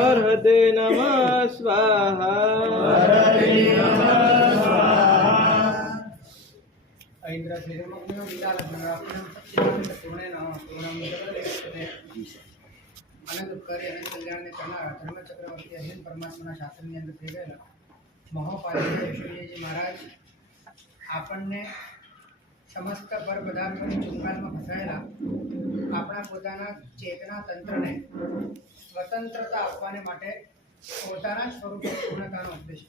अर्हते नमः स्वाहा। ધર્મચક્રવર્તી અહિંદ પરમાત્માના શાસનની અંદર થઈ ગયેલા મહોપાધ્યાય મહારાજ આપણને સમસ્ત પર પદાર્થોની ચુંગાલમાં ફસાયેલા આપણા પોતાના ચેતના તંત્રને સ્વતંત્રતા આપવાને માટે પોતાના સ્વરૂપ પૂર્ણતાનો ઉપદેશ.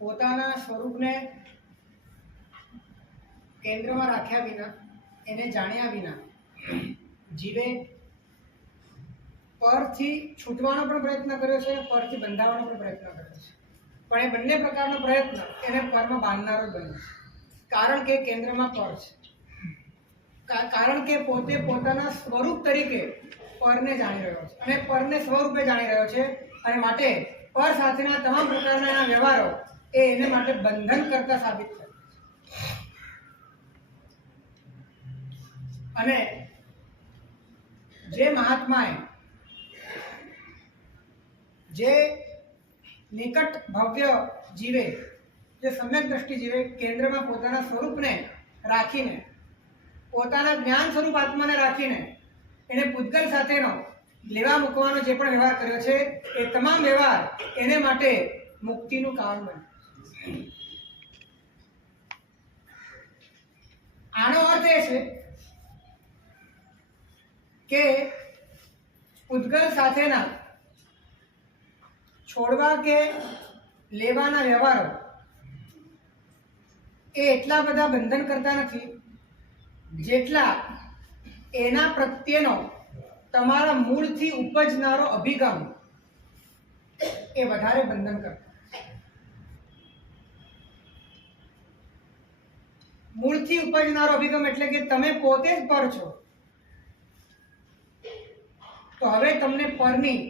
પોતાના સ્વરૂપને કેન્દ્રમાં રાખ્યા વિના, એને જાણ્યા વિના જીવે પરથી છૂટવાનો પણ પ્રયત્ન કર્યો છે, પરથી બંધાવવાનો પણ પ્રયત્ન કર્યો છે. પણ એ બંને પ્રકારનો પ્રયત્ન એને પરમાં બાંધનારો જ બને છે. કારણ કે કેન્દ્રમાં પર છે, કારણ કે પોતે પોતાના સ્વરૂપ તરીકે પરને જાણી રહ્યો છે અને પરને સ્વરૂપે જાણી રહ્યો છે, અને માટે પર સાથેના તમામ પ્રકારના એના વ્યવહારો એ એને માટે બંધન કરતા સાબિત થાય. અને જે મહાત્માએ જે નિકટ ભવ્ય જીવે, જે સમ્યક દ્રષ્ટિ જીવે કેન્દ્રમાં પોતાના સ્વરૂપને રાખીને, પોતાના જ્ઞાન સ્વરૂપ આત્માને રાખીને એને પૂતગલ સાથેનો લેવા મૂકવાનો જે પણ વ્યવહાર કર્યો છે એ તમામ વ્યવહાર એને માટે મુક્તિનું કારણ બને. આનો અર્થ એ છે કે પૂતગલ સાથેના છોડવા કે લેવાના વ્યવહારો એ એટલા બધા બંધન કરતા નથી જેટલા એના પ્રત્યેનો તમારા મૂળથી ઉપજનારો અભિગમ એ વધારે બંધન કરતા. મૂળથી ઉપજનારો અભિગમ એટલે કે તમે પોતે જ પર છો, તો હવે તમને પરની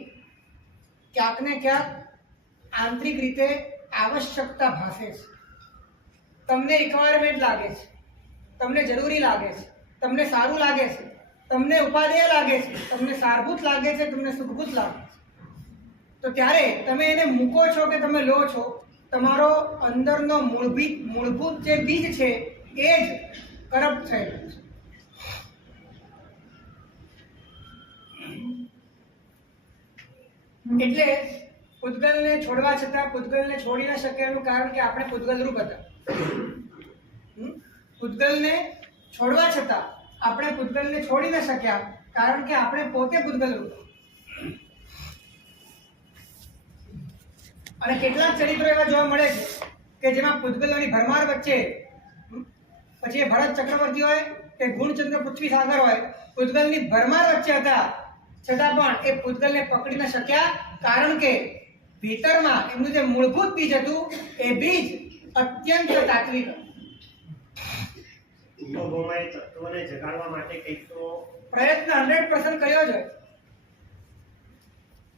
ક્યાંક ને ક્યાંક આંતરિક રીતે આવશ્યકતા ભાસે છે. તમને રિક્વાયરમેન્ટ લાગે છે, તમને જરૂરી લાગે છે, તમને સારું લાગે છે, તમને ઉપાદેય લાગે છે, તમને સારભૂત લાગે છે, તમને સુખભૂત લાગે છે. તો ત્યારે તમે એને મૂકો છો કે તમે લો છો, તમારો અંદરનો મૂળભૂત જે બીજ છે એ જ કરપ્ટ થયેલો છે. એટલે પૂતગલને છોડવા છતાં પૂતગલને છોડી ન શકે એનું કારણ કે આપણે પૂતગલ રૂપ હતા. પૂતગલને છોડવા છતાં આપણે પૂતગલને છોડી ન શક્યા કારણ કે આપણે પોતે પૂતગલ રૂપ. અને કેટલાક ચરિત્રો એવા જોવા મળે છે કે જેમાં પૂતગલોની ભરમાર વચ્ચે, પછી એ ભરત ચક્રવર્તી હોય કે ગુણચંદ્ર પૃથ્વી સાગર હોય, પૂતગલની ભરમાર વચ્ચે હતા છતાં પણ એ પૂતગલને પકડી ન શક્યા કારણ કે ભીતરમાં એમનું જે મૂળભૂત બીજ હતું એ બીજ અત્યંત તાત્વિક હતું. તત્વોને જગાડવા માટે કંઈક તો પ્રયત્ન 100% કર્યો છે,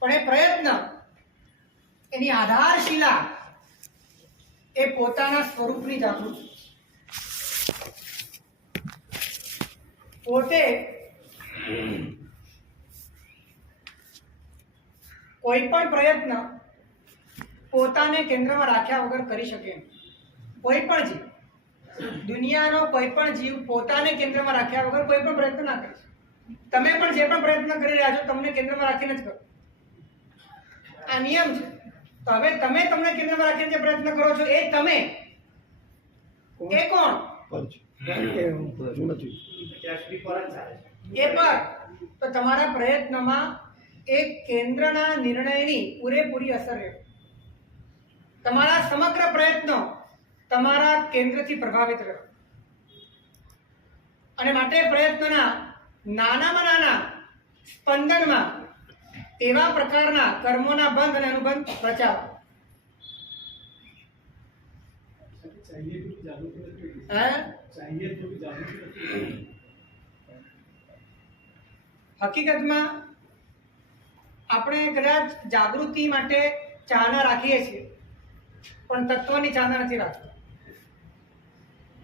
પણ એ પ્રયત્ન એની આધારશિલા એ પોતાના સ્વરૂપની જાગૃતિ. પોતે કોઈ પણ પ્રયત્ન પોતાને કેન્દ્રમાં રાખ્યા વગર કરી શકે. કોઈ પણ જીવ, દુનિયાનો કોઈ પણ જીવ પોતાને કેન્દ્રમાં રાખ્યા વગર કોઈ પણ પ્રયત્ન ના કરે. તમે પણ જે પણ પ્રયત્ન કરી રહ્યા છો તમને કેન્દ્રમાં રાખીને જ કરો. આ નિયમ છે. તો હવે તમે તમને કેન્દ્રમાં રાખીને જે પ્રયત્ન કરો છો એ તમે, એ કોણ? એ પર. તો તમારા પ્રયત્નમાં એક કેન્દ્રના નિર્ણયની પૂરેપૂરી અસર રહે. તમારા સમગ્ર પ્રયત્નો તમારા કેન્દ્રથી પ્રભાવિત રહે. અને માટે પ્રયત્નના નાનામાં નાના સ્પંદનમાં એવા પ્રકારના કર્મોના બંધ અને અનુબંધ રચાવ. હકીકતમાં આપણે કદાચ જાગૃતિ માટે ચાહના રાખીએ છીએ પણ તત્વની ચાહના નથી રાખતા.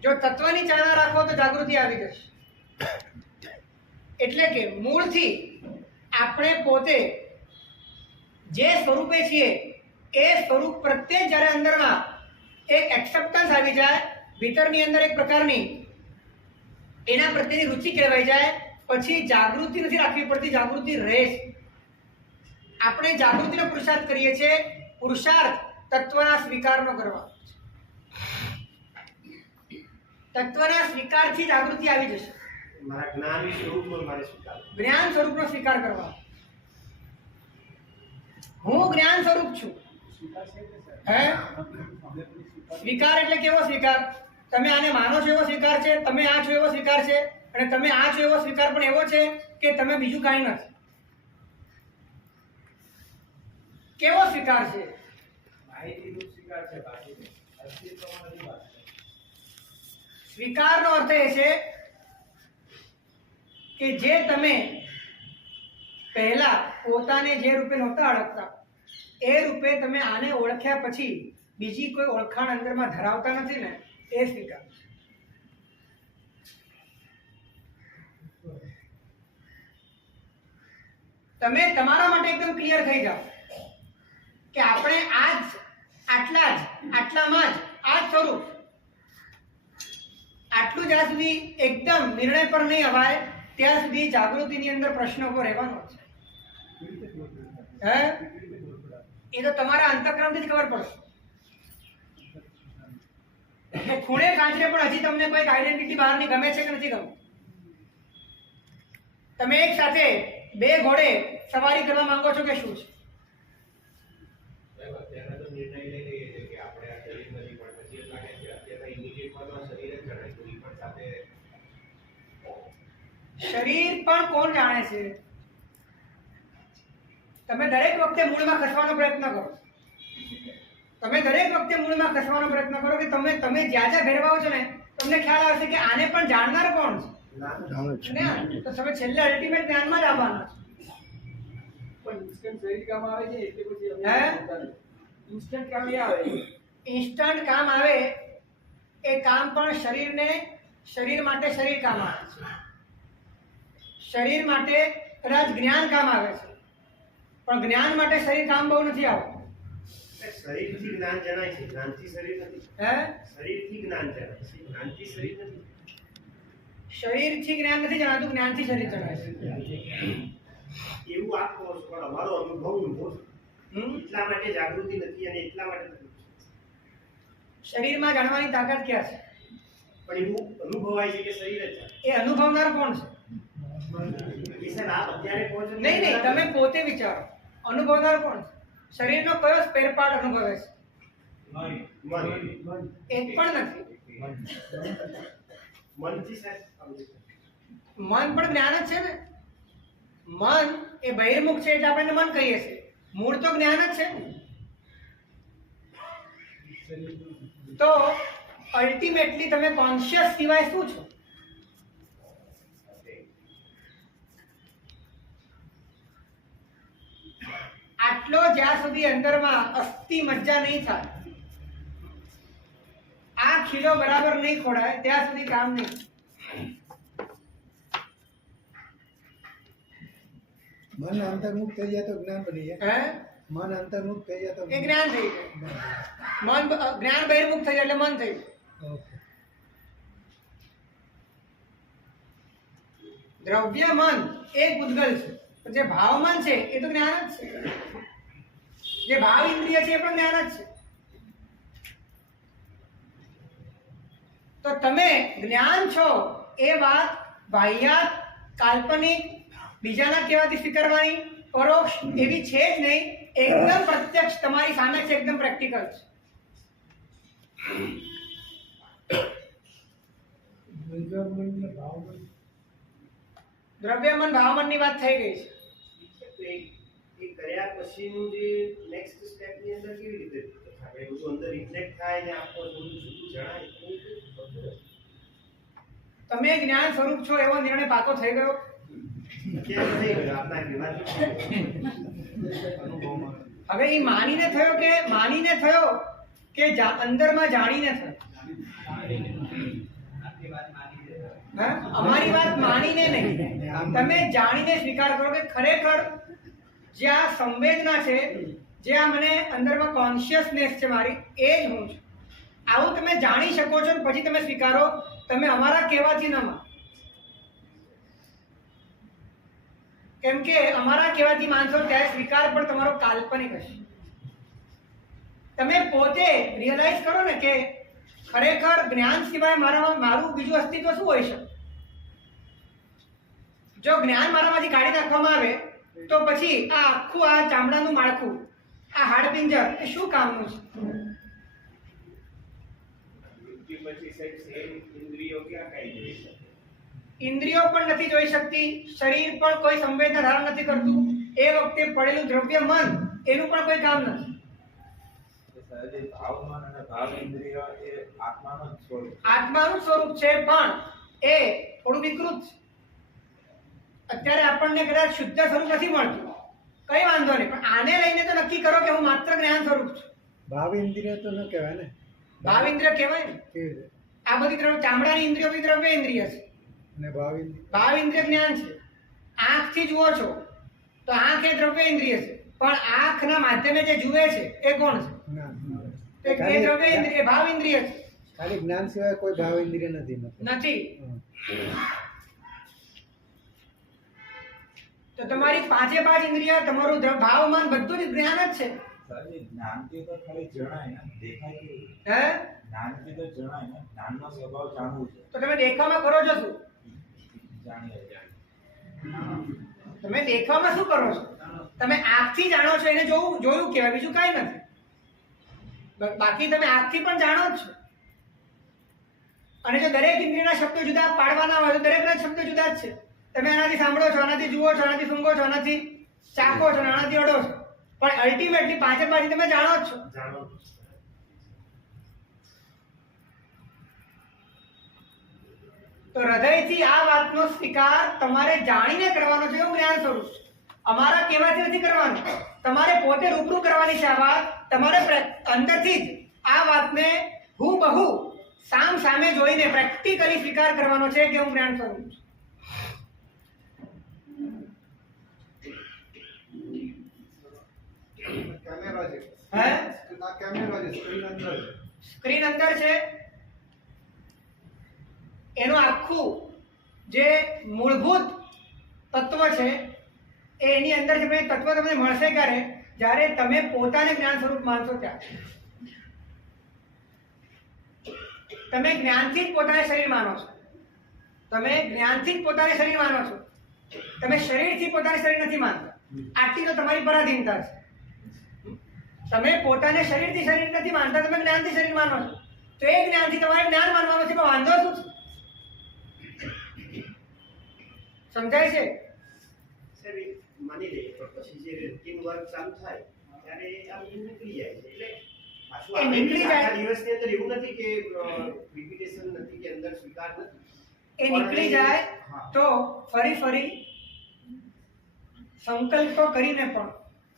જો તત્વની ચાહના રાખો તો જાગૃતિ આવી જશે. એટલે કે મૂળથી આપણે પોતે જે સ્વરૂપે છીએ એ સ્વરૂપ પ્રત્યે જ્યારે અંદરમાં એક એક્સેપ્ટન્સ આવી જાય, ભીતરની અંદર એક પ્રકારની એના પ્રત્યેની રુચિ કહેવાય જાય, પછી જાગૃતિ નથી રાખવી પડતી, જાગૃતિ રહે છે. આપણે જાગૃતિનો પુરુષાર્થ કરીએ છીએ. પુરુષાર્થ તત્વના સ્વીકારનો કરવા. તત્વના સ્વીકારથી જાગૃતિ આવી જશે. મારા જ્ઞાનની સ્વરૂપનો મારે સ્વીકાર કરવો. જ્ઞાન સ્વરૂપનો સ્વીકાર કરવા. હું જ્ઞાન સ્વરૂપ છું. હે? સ્વીકાર એટલે કેવો સ્વીકાર? તમે આને માનો છો એવો સ્વીકાર છે, તમે આ છો એવો સ્વીકાર છે, અને તમે આ છો એવો સ્વીકાર પણ એવો છે કે તમે બીજું કાંઈ નથી. કેવો સ્વીકાર છે? સ્વીકારનો અર્થ એ છે કે જે તમે પહેલા પોતાને જે રૂપે નહોતા ઓળખતા એ રૂપે તમે આને ઓળખ્યા પછી બીજી કોઈ ઓળખાણ અંદરમાં ધરાવતા નથી ને, એ સ્વીકાર. તમે તમારા માટે એકદમ ક્લિયર થઈ જાઓ કે આપણે આટલામાં જ આ સ્વરૂપ. આટલું જ્યાં સુધી એકદમ નિર્ણય પર નહીં અવાય ત્યાં સુધી જાગૃતિની અંદર પ્રશ્ન ઉભો રહેવાનો છે. હે? એ તો તમારા અંતઃકરણથી જ ખબર પડશે. ખૂણે કાંચરે પણ હજી તમને કોઈ આઈડેન્ટિટી બહારની ગમે છે કે નથી ગમતી? તમે એક સાથે બે ઘોડે સવારી કરવા માંગો છો કે શું છે? શરીર પણ કોણ જાણે છે? તમે દરેક વખતે મૂળમાં ખસવાનો પ્રયત્ન કરો. તમે દરેક વખતે મૂળમાં ખસવાનો પ્રયત્ન કરો કે તમે જ્યાં જ્યાં ફેરવાઓ છો ને તમને ખ્યાલ આવશે કે આને પણ જાણનાર કોણ છે? જ્ઞાન. તો તમે છેલ્લે અલ્ટિમેટ જ્ઞાનમાં જ આવવાના છો. પણ ઇન્સ્ટન્ટ શરીર કામ આવે છે એટલે પછી હે? ઇન્સ્ટન્ટ કામ એ આવે. ઇન્સ્ટન્ટ કામ આવે એ કામ પણ શરીર માટે શરીર કામ આવે છે. શરીર માટે કદાચ જ્ઞાન કામ આવે છે, પણ જ્ઞાન માટે શરીર કામ બહુ નથી આવતું. શરીરથી જ્ઞાન જણાય છે, જ્ઞાનથી શરીર નથી. હે? શરીરથી જ્ઞાન જણાય છે, જ્ઞાનથી શરીર નથી. શરીરથી જ્ઞાન નથી જણાતું, જ્ઞાનથી શરીર જણાય છે. એવું આપ કહો છો, પણ અમારો અનુભવ ઊંધો છે. એટલા માટે જાગૃતિ નથી અને એટલા માટે નથી. શરીરમાં જાણવાની તાકાત ક્યાં છે? પણ એવું અનુભવાય છે કે શરીર જ છે. એ અનુભવનાર કોણ છે? એ સર આપ અત્યારે કહો છો. નહીં, તમે પોતે વિચારો. અનુભવનાર કોણ છે? શરીરનો કયો સ્પેર પાર્ટ અનુભવે છે? મન. એક પણ નથી. મનથી સાહેબ મન પણ જ્ઞાન જ છે ને. મન એ બહિર્મુખ છે એટલે આપણે મન કહીએ છીએ. મૂળ તો જ્ઞાન જ છે. તો અલ્ટિમેટલી તમે કોન્શિયસ સિવાય શું છો? આટલો જ્યાં સુધી અંદરમાં અસ્થિ મજ્જા નહીં થાય, આ ખીલો બરાબર નહીં ખોડાય ત્યાં સુધી કામ નહીં. મન અંતર્મુખ થઈ જાય તો જ્ઞાન બની જાય. હે? મન અંતર્મુખ થઈ જાય તો એ જ્ઞાન થઈ જાય. જ્ઞાન બહિર્મુખ થઈ જાય એટલે મન થઈ જાય. ઓકે. દ્રવ્ય મન એક ઉદ્ગલ છે, પણ જે ભાવ મન છે એ તો જ્ઞાન જ છે. જે ભાવ ઇન્દ્રિય છે એ પણ જ્ઞાન જ છે. તો તમે જ્ઞાન છો એ વાત બાહ્યાત, કાલ્પનિક, બીજાના કહેવાથી સ્વીકારવાની, પરોક્ષ એવી છે જ નહીં. એકદમ પ્રત્યક્ષ તમારી સામે છે, એકદમ પ્રેક્ટિકલ છે. દ્રવ્ય મન ભાવ મનની વાત થઈ ગઈ છે. એ કર્યા પછીનું જે નેક્સ્ટ સ્ટેપ ની અંદર કેવી રીતે આપણે બધું અંદર રિફ્લેક્ટ થાય ને આપકો બધું જણાય? તમે જ્ઞાન સ્વરૂપ છો એવો નિર્ણય પાકો થઈ ગયો? કેમ થઈ ગયો આપના વિવાદ? હવે એ માનીને થયો કે અંદરમાં જાણીને થયો? હા? અમારી વાત માનીને નહીં, તમે જાણીને સ્વીકાર કરો કે ખરેખર જે આ સંવેદના છે, જે આ મને અંદરમાં કોન્શિયસનેસ છે મારી, એ જ હું છું. આવું તમે જાણી શકો છો ને પછી તમે સ્વીકારો. તમે અમારા કહેવાથી ન માનો, કેમ કે અમારા કહેવાથી માનશો ત્યારે સ્વીકાર પણ તમારો કાલ્પનિક હશે. તમે પોતે રિયલાઇઝ કરો ને કે ખરેખર જ્ઞાન સિવાય મારામાં મારું બીજું અસ્તિત્વ શું હોઈ શકે. જો જ્ઞાન મારામાંથી કાઢી નાખવામાં આવે તો પછી આ આખું આ ચામડાનું માળખું, આ હાડપિંજર એ શું કામનું છે? પછી સાહેબ સેમ ઇન્દ્રિયો ક્યાં કઈ જોઈ શકે? ઇન્દ્રિયો પણ નથી જોઈ શકતી, શરીર પણ કોઈ સંવેદના ધારણ નથી કરતું. એ વખતે પડેલું દ્રવ્ય મન એનું પણ કોઈ કામ નથી. ભાવમન અને ભાવ ઇન્દ્રિય એ આત્માનું જ સ્વરૂપ છે. આત્માનું સ્વરૂપ છે, પણ એ થોડું વિકૃત છે. અત્યારે આપણને કદાચ શુદ્ધ સ્વરૂપ નથી મળતું, કઈ વાંધો નહીં, પણ આને લઈને તો નક્કી કરો કે હું માત્ર જ્ઞાન સ્વરૂપ છું. ભાવ ઇન્દ્રિય તો ન કહેવાય ને. ભાવ ઇન્દ્રિય કહેવાય ને. કેવી રીતે? આ બધી દ્રવ્ય, ચામડાની ઇન્દ્રિયો બધી દ્રવ્ય ઇન્દ્રિય છે. અને ભાવ ઇન્દ્રિય ભાવ ઇન્દ્રિય જ્ઞાન છે. આંખથી જુઓ છો તો આંખ એ દ્રવ્ય ઇન્દ્રિય છે, પણ આંખના માધ્યમે જે જુએ છે એ કોણ છે? જ્ઞાન. તો એ દ્રવ્ય ઇન્દ્રિય, ભાવ ઇન્દ્રિય છે. ખાલી જ્ઞાન સિવાય કોઈ ભાવ ઇન્દ્રિય નથી મતલબ. નથી. હમ. તો તમારી પાંચે પાંચ ઇન્દ્રિય, તમારું ભાવ મન બધું જ જ્ઞાન જ છે. સાહેબ, જ્ઞાનથી તો ખાલી જણાય ને, દેખાય કેવું? હે? જ્ઞાનથી તો જણાય ને, જ્ઞાનનો સ્વભાવ જાણવું છે. તો તમે દેખાવમાં કરો છો શું? જાણીએ. તમે દેખાવમાં શું કરો છો? તમે આંખથી જાણો છો, એને જોયું કહેવાય, બીજું કાંઈ નથી. બાકી તમે આંખથી પણ જાણો જ છો. અને જો દરેક ઇન્દ્રિયના શબ્દો જુદા પાડવાના હોય તો દરેકના શબ્દો જુદા જ છે. તમે આનાથી સાંભળો છો, આનાથી જુઓ છો, આનાથી સૂંઘો છો, આનાથી ચાખો છો, આનાથી અડો છો, પણ અલ્ટિમેટલી પાંચે પાંચ તમે જાણો જ છો. જાણો તો હૃદયથી આ વાતનો સ્વીકાર તમારે જાણીને કરવાનો છે. એવું જ્ઞાન સ્વરૂપ છે. અમારા કહેવાથી નથી કરવાનું, તમારે પોતે રૂબરૂ કરવાની છે આ વાત. તમારે અંદરથી જ આ વાતને હુબહુ સામ સામે જોઈને પ્રેક્ટિકલી સ્વીકાર કરવાનો છે કે હું જ્ઞાન સ્વરૂપ છું. કેમેરા છે. હે? આ કેમેરા છે, સ્ક્રીન અંદર છે. સ્ક્રીન અંદર છે, એનું આખું જે મૂળભૂત તત્વ છે એ એની અંદર છે. પણ એ તત્વ તમને મળશે ક્યારે? જ્યારે તમે પોતાને જ્ઞાન સ્વરૂપ માનશો ત્યારે. તમે જ્ઞાનથી જ પોતાને શરીર માનો છો. તમે જ્ઞાનથી જ પોતાને શરીર માનો છો. તમે શરીરથી પોતાને શરીર નથી માનતા. આટલી તો તમારી પરાધીનતા છે. તમે પોતાને શરીરથી શરીર નથી માનતા, તમે જ્ઞાનથી શરીર માનો છો. તો એ જ્ઞાનથી તમારે જ્ઞાન માનવાનું છે. પણ વાંધો શું છે? સમજાય છે? સાહેબ, માની લઈએ પણ પછી જે રૂટીન વર્ક ચાલુ થાય ત્યારે આ બધું નીકળી જાય છે. એટલે પાછું એ નીકળી જાય. આખા દિવસની અંદર એવું નથી કે રિપીટેશન નથી કે અંદર સ્વીકાર નથી. એ નીકળી જાય તો ફરી સંકલ્પ કરીને પણ,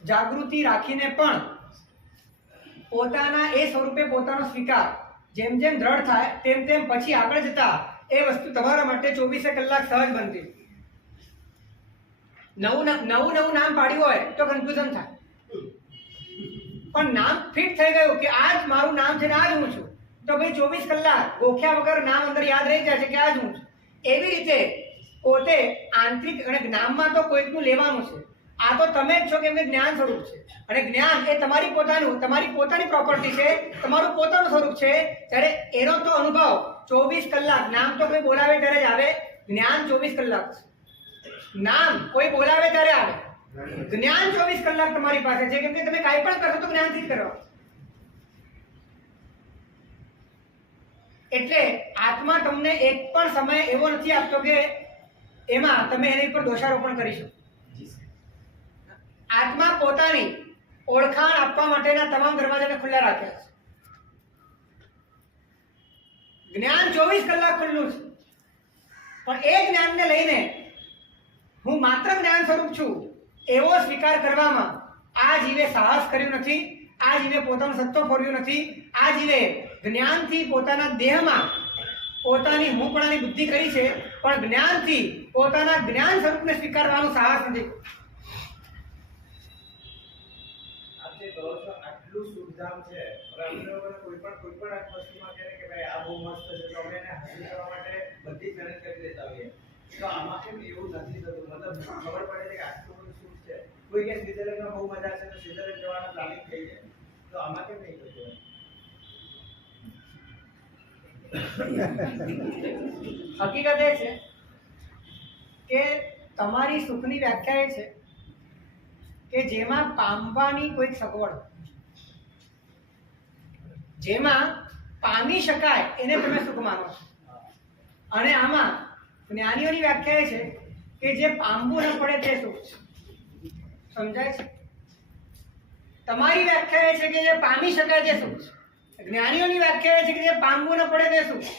જાગૃતિ રાખીને પણ પોતાના એ સ્વરૂપે પોતાનો સ્વીકાર જેમ જેમ દ્રઢ થાય તેમ તેમ પછી આગળ જતા એ વસ્તુ તમારા માટે 24 કલાક સહજ બનતી. નવું નામ પાડ્યું હોય તો કન્ફ્યુઝન થાય, પણ નામ ફિટ થઈ ગયું કે આ જ મારું નામ છે ને આ જ હું છું, તો ભાઈ 24 કલાક ગોખ્યા વગર નામ અંદર યાદ રહી જાય છે કે આ જ હું છું. એવી રીતે પોતે આંતરિક, અને જ્ઞાનમાં તો કોઈકનું લેવાનું છે. આ તો તમે જ છો કેમ કે જ્ઞાન સ્વરૂપ છે. અને જ્ઞાન એ તમારી પોતાની પ્રોપર્ટી છે, તમારું પોતાનું સ્વરૂપ છે. ત્યારે એનો તો અનુભવ 24 કલાક, નામ તો કોઈ બોલાવે ત્યારે જ આવે, જ્ઞાન 24 કલાક છે. નામ કોઈ બોલાવે ત્યારે આવે, જ્ઞાન 24 કલાક તમારી પાસે છે. કેમ કે તમે કાંઈ પણ કરશો તો જ્ઞાનથી જ કરો. એટલે આત્મા તમને એક પણ સમય એવો નથી આપતો કે એમાં તમે એની પર દોષારોપણ કરી શકો. આત્મા પોતાની ઓળખાણ આપવા માટેના તમામ દરવાજાને ખુલ્લા રાખ્યા છે. જ્ઞાન 24 કલાક ખુલ્લું છે, પણ એ જ્ઞાનને લઈને હું માત્ર જ્ઞાન સ્વરૂપ છું એવો સ્વીકાર કરવામાં આ જીવે સાહસ કર્યું નથી. આ જીવે પોતાનો સત્તો ફોરવ્યો નથી. આ જીવે જ્ઞાનથી પોતાના દેહમાં પોતાની હુંપણાની બુદ્ધિ કરી છે, પણ જ્ઞાનથી પોતાના જ્ઞાન સ્વરૂપને સ્વીકારવાનું સાહસ નથી. આપણે કહો છો આટલું સુખધામ છે, હવે આપણે લોકોને કોઈ પણ આ વસ્તુમાં કહે કે ભાઈ આ બહુ મસ્ત છે, તો અમે એને હાસિલ કરવા માટે બધી મહેનત કરી લેતા હોઈએ. તો આમાં કેમ એવું નથી થતું? મતલબ ખબર પડે છે કે આટલું બધું સુખ છે. કોઈ કે સ્વિટ્ઝરલેન્ડમાં બહુ મજા છે તો સ્વિટ્ઝરલેન્ડ જવાનું પ્લાનિંગ થઈ જાય. તો આમાં કેમ નહીં થતું? હકીકત એ છે કે તમારી સુખની વ્યાખ્યા એ છે કે જેમાં પામવાની કોઈ સગવડ, જેમાં પામી શકાય એને તમે સુખ માનો છો. અને આમાં જ્ઞાનીઓની વ્યાખ્યા એ છે કે જે પામવું ન પડે તે સુખ છે. સમજાય છે? તમારી વ્યાખ્યા એ છે કે જે પામી શકાય તે સુખ છે. જ્ઞાનીઓની વ્યાખ્યા એ છે કે જે પામવું ન પડે તે સુખ.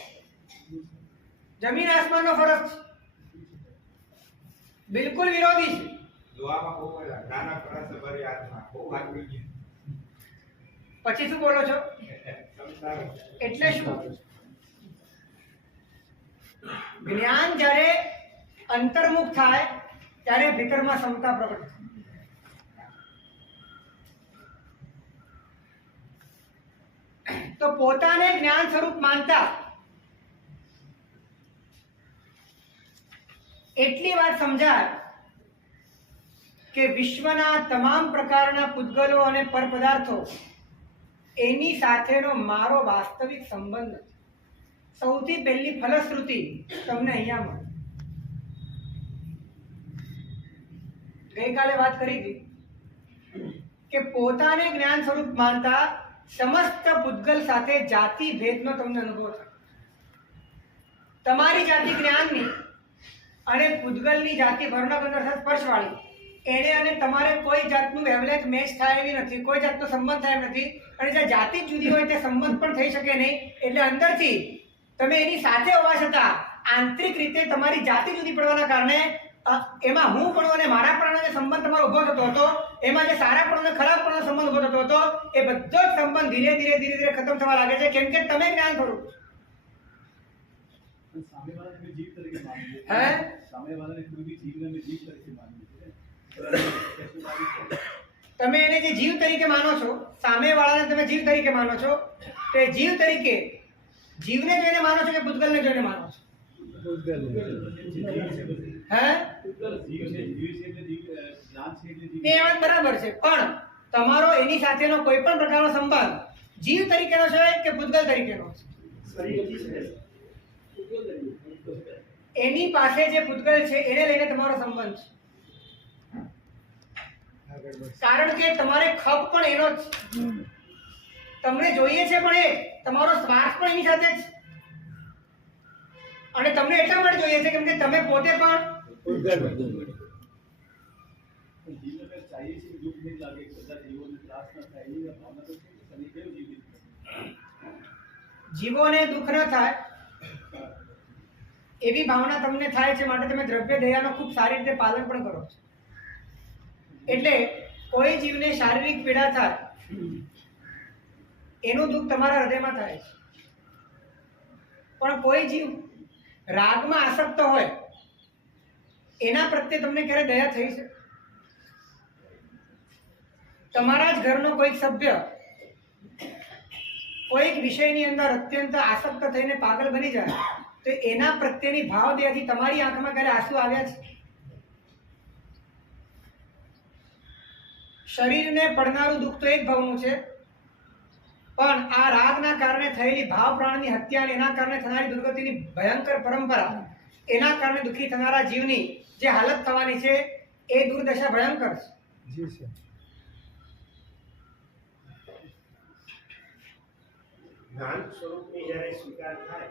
જમીન આસમાનનો ફરક છે, બિલકુલ વિરોધી છે. દુઆમાં બહુ બધા નાના ફરસ ભરી આત્મા બહુ વાગી ગયું. પછી શું બોલો છો? સમજાવે. એટલે શું? જ્ઞાન જ્યારે અંતર્મુખ થાય ત્યારે ભીતરમાં સમતા પ્રગટ થાય. તો પોતાને જ્ઞાન સ્વરૂપ માનતા એટલી વાત સમજાય કે વિશ્વના તમામ પ્રકારના પૂતગલો અને પરપદાર્થો એની સાથેનો મારો વાસ્તવિક સંબંધ નથી. સૌથી પહેલી ફલશ્રુતિ તમને અહીંયા મળે. ગઈકાલે વાત કરી હતી કે પોતાને જ્ઞાન સ્વરૂપ માનતા સમસ્ત પૂતગલ સાથે જાતિ ભેદનો તમને અનુભવ થાય. તમારી જાતિ જ્ઞાનની અને પૂતગલની જાતિ વર્ણગંધર સ્પર્શવાળી, એને અને તમારે કોઈ જાતનું વેવલેન્થ મેચ થાય એવી નથી, કોઈ જાતનો સંબંધ થાય એમ નથી. અને જે જાતિ જુદી હોય તે સંબંધ પણ થઈ શકે નહીં. એટલે અંદરથી તમે એની સાથે હોવા છતાં આંતરિક રીતે તમારી જાતિ જુદી પડવાના કારણે એમાં હું પણ અને મારા પણ જે સંબંધ તમારો ઉભો થતો હતો, એમાં જે સારા પણ અને ખરાબ પણ સંબંધ ઉભો થતો હતો, એ બધો જ સંબંધ ધીરે ધીરે ખતમ થવા લાગે છે. કેમ કે તમે જ્ઞાન સ્વરૂપ સામેવાળાને જીવ તરીકે માનવું છે. હે? સામેવાળાને કોઈ બી જીવને જીવ તરીકે માનવું છે. તમે એને જે જીવ તરીકે માનો છો, સામેવાળાને તમે જીવ તરીકે માનો છો, તો એ જીવ તરીકે જીવને જોઈને માનો છો કે પૂતગલને જોઈને માનો છો? હે? જીવ છે એટલે જીવ, જ્ઞાન છે એટલે જીવ. એ વાત બરાબર છે, પણ તમારો એની સાથેનો કોઈ પણ પ્રકારનો સંબંધ જીવ તરીકેનો છે કે પૂતગલ તરીકેનો છે? એની પાસે જે પૂતગલ છે એને લઈને તમારો સંબંધ છે. કારણ કે તમારે ખપ પણ એનો જ, તમને જોઈએ છે પણ એ તમારો સ્વાર્થ પણ એની સાથે જ. અને તમને એટલા માટે જોઈએ છે કેમ કે તમે પોતે પણ જીવને ચાહીએ છીએ દુઃખ નહીં લાગે, બધા જીવોને ત્રાસ ન થાય એવી ભાવના તો છે. તમે કેવું જીવિત છો? જીવોને દુઃખ ન થાય એવી ભાવના તમને થાય છે, માટે તમે દ્રવ્ય દયાનો ખૂબ સારી રીતે પાલન પણ કરો છો. એટલે કોઈ જીવને શારીરિક પીડા થાય એનું દુઃખ તમારા હૃદયમાં થાય છે. પણ કોઈ જીવ રાગમાં આસક્ત હોય એના પ્રત્યે તમને ક્યારે દયા થઈ છે? તમારા જ ઘરનો કોઈક સભ્ય કોઈક વિષયની અંદર અત્યંત આસક્ત થઈને પાગલ બની જાય તો એના પ્રત્યેની ભાવ દયાથી તમારી આંખમાં ક્યારે આંસુ આવ્યા છે? શરીરને પડનારું દુઃખ તો એક ભાવનું છે, પણ આ રાગના કારણે થયેલી ભાવ પ્રાણની હત્યા અને એના કારણે થનારી દુર્ગતિની ભયંકર પરંપરા, એના કારણે દુઃખી થનારા જીવની જે હાલત થવાની છે એ દુર્દશા ભયંકર છે. જી સર. જ્ઞાન સ્વરૂપની જ્યારે સ્વીકાર થાય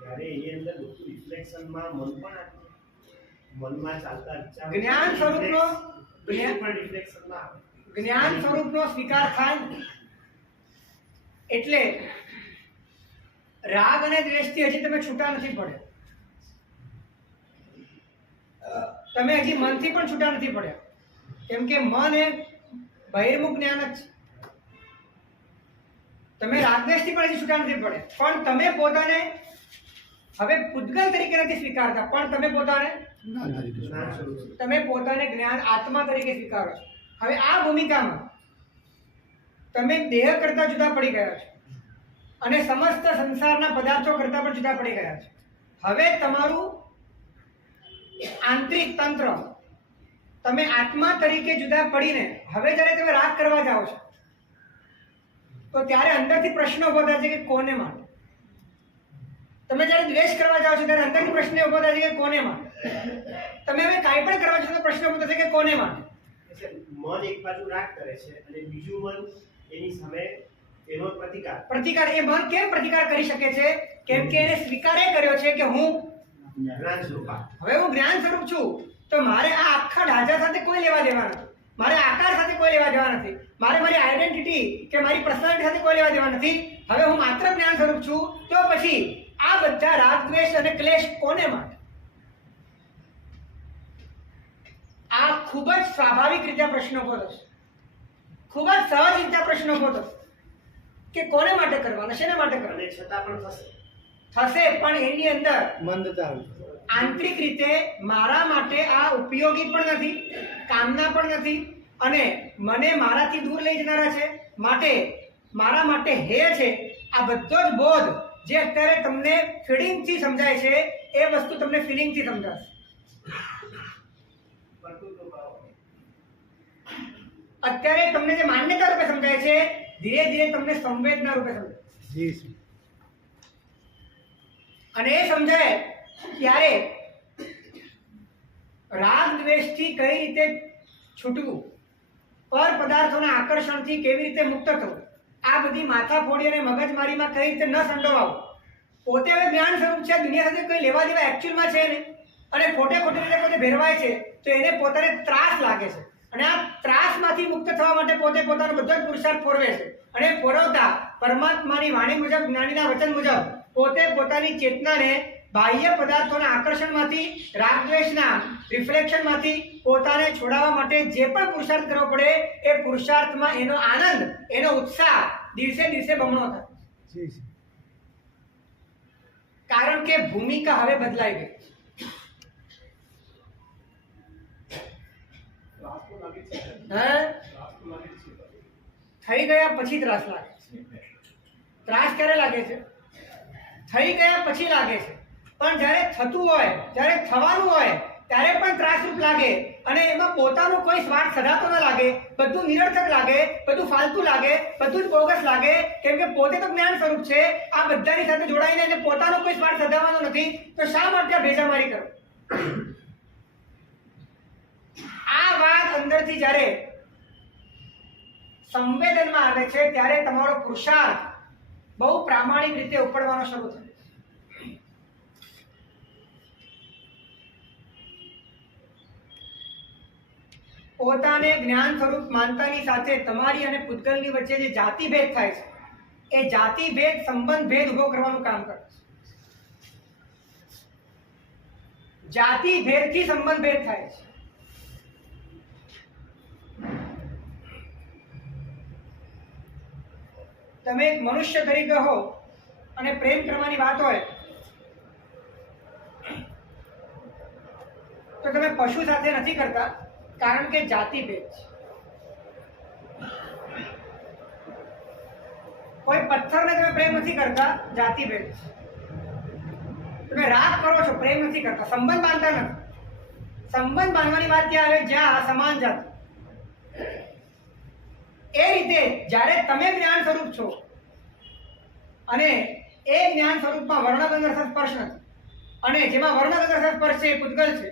ત્યારે એની અંદર બધું રિફ્લેક્શનમાં મન પણ આવે, મનમાં ચાલતા વિચાર જ્ઞાન સ્વરૂપનો પણ રિફ્લેક્શનમાં આવે. જ્ઞાન સ્વરૂપનો સ્વીકાર થાય ને એટલે રાગ અને દ્વેષથી હજી તમે છૂટા નથી પડ્યા, તમે હજી મનથી પણ છૂટા નથી પડ્યા. કેમ કે મન એ બહિર્મુખ જ્ઞાન જ છે. તમે રાગદ્વેષથી પણ હજી છૂટા નથી પડ્યા, પણ તમે પોતાને હવે પૂતગલ તરીકે નથી સ્વીકારતા, પણ તમે પોતાને જ્ઞાન સ્વરૂપ છે. તમે પોતાને જ્ઞાન આત્મા તરીકે સ્વીકારો છો. હવે આ ભૂમિકામાં તમે દેહ કરતા જુદા પડી ગયા છો અને સમસ્ત સંસારના પદાર્થો કરતા પણ જુદા પડી ગયા છો. હવે તમારું આંતરિક તંત્ર તમે આત્મા તરીકે જુદા પડીને હવે જ્યારે તમે રાગ કરવા જાઓ છો તો ત્યારે અંદરથી પ્રશ્ન ઉભો થાય છે કે કોને માટે. તમે જ્યારે દ્વેષ કરવા જાઓ છો ત્યારે અંદરથી પ્રશ્ન ઉભો થાય છે કે કોને માટે. તમે હવે કાંઈ પણ કરવા છો તો પ્રશ્ન ઉભો થશે કે કોને માટે. એટલે મન એક બાજુ રાગ કરે છે અને બીજું મન એની સામે એનો પ્રતિકાર. પ્રતિકાર એ મન કેમ પ્રતિકાર કરી શકે છે? કેમ કે એને સ્વીકારે કર્યો છે કે હું જ્ઞાન સ્વરૂપ. હવે હું જ્ઞાન સ્વરૂપ છું, તો મારે આ આખા ઢાંચા સાથે કોઈ લેવા દેવા નથી, મારે આકાર સાથે કોઈ લેવા દેવા નથી, મારે મારી આઈડેન્ટિટી કે મારી પર્સનાલિટી સાથે કોઈ લેવા દેવા નથી. હવે હું માત્ર જ્ઞાન સ્વરૂપ છું, તો પછી આ બધા રાગ દ્વેષ અને ક્લેશ કોને માટે? આ ખૂબ જ સ્વાભાવિક રીતે પ્રશ્ન ઉભો થશે, ખૂબ જ સહજ રીતે પ્રશ્ન ઉભો થશે કે કોને માટે કરવાના, શેના માટે કરવાના. અને છતાં પણ થશે પણ એની અંદર મંદતા આવશે. આંતરિક રીતે મારા માટે આ ઉપયોગી પણ નથી, કામના પણ નથી અને મને મારાથી દૂર લઈ જનારા છે, માટે મારા માટે હેય છે. આ બધો જ બોધ જે અત્યારે તમને ફીલિંગથી સમજાય છે એ વસ્તુ તમને ફિલિંગથી સમજાશે. અત્યારે તમને જે માન્યતા રૂપે સમજાય છે ધીરે ધીરે તમને સંવેદના રૂપે સમજાય જી સર. અને એ સમજાય ત્યારે રાગ દ્વેષથી કઈ રીતે છૂટવું, પર પદાર્થોના આકર્ષણથી કેવી રીતે મુક્ત થવું, આ બધી માથાફોડી અને મગજમારીમાં કઈ રીતે ન સંડોવાવું. પોતે હવે જ્ઞાન સ્વરૂપ છે, દુનિયા સાથે કોઈ લેવા દેવા એકચ્યુઅલમાં છે નહીં અને ખોટે ખોટી રીતે પોતે ભેરવાય છે, તો એને પોતાને ત્રાસ લાગે છે અને આ ત્રાસમાંથી મુક્ત થવા માટે પોતે પોતાનો બધો જ પુરુષાર્થ પોરવે છે અને પોરવતા પરમાત્માની વાણી મુજબ, જ્ઞાનીના વચન મુજબ પોતે પોતાની ચેતનાને બાહ્ય પદાર્થોના આકર્ષણમાંથી, રાગદ્વેષના રિફ્લેક્શનમાંથી પોતાને છોડાવવા માટે જે પણ પુરુષાર્થ કરવો પડે એ પુરુષાર્થમાં એનો આનંદ, એનો ઉત્સાહ દિવસે દિવસે બમણો થાય. જી સર. કારણ કે ભૂમિકા હવે બદલાઈ ગઈ. ત્રાસ તો લાગે છે. હે ત્રાસ તો લાગે છે. થઈ ગયા પછી ત્રાસ લાગે છે. ત્રાસ ક્યારે લાગે છે? થઈ ગયા પછી લાગે છે. પણ જ્યારે થતું હોય, જ્યારે થવાનું હોય ત્યારે પણ ત્રાસરૂપ લાગે અને એમાં પોતાનો કોઈ સ્વાર્થ સધાતો ન લાગે, બધું નિરર્થક લાગે, બધું ફાલતુ લાગે, બધું જ બોગસ લાગે. કેમ કે પોતે તો જ્ઞાન સ્વરૂપ છે, આ બધાની સાથે જોડાઈને એને પોતાનો કોઈ સ્વાર્થ સધાવવાનો નથી, તો શા માટે આ ભેજામારી કરો? આ વાત અંદરથી જ્યારે સંવેદનમાં આવે છે ત્યારે તમારો પુરુષાર્થ બહુ પ્રામાણિક રીતે ઉપડવાનો શરૂ થાય. પોતાને જ્ઞાન સ્વરૂપ માનતાની સાથે તમારી અને પૂતગલની વચ્ચે જે જાતિ ભેદ થાય છે એ જાતિ ભેદ સંબંધ ભેદ ઉભો કરવાનું કામ કરે છે. જાતિ ભેદથી સંબંધ ભેદ થાય છે. તમે એક મનુષ્ય તરીકે હો અને પ્રેમ કરવાની વાત હોય તો તમે પશુ સાથે નથી કરતા, કારણ કે જાતિ ભેદ છે. કોઈ પથ્થરને તમે પ્રેમ નથી કરતા, જાતિ ભેદ છે. તમે રાગ કરો છો, પ્રેમ નથી કરતા, સંબંધ બાંધતા નથી. સંબંધ બાંધવાની વાત ત્યાં આવે જ્યાં સમાન જાતિ. એ રીતે જ્યારે તમે જ્ઞાન સ્વરૂપ છો અને એ જ્ઞાન સ્વરૂપમાં વર્ણગંધ સ્પર્શ નથી અને જેમાં વર્ણગંધ સ્પર્શ છે એ પૂતગલ છે,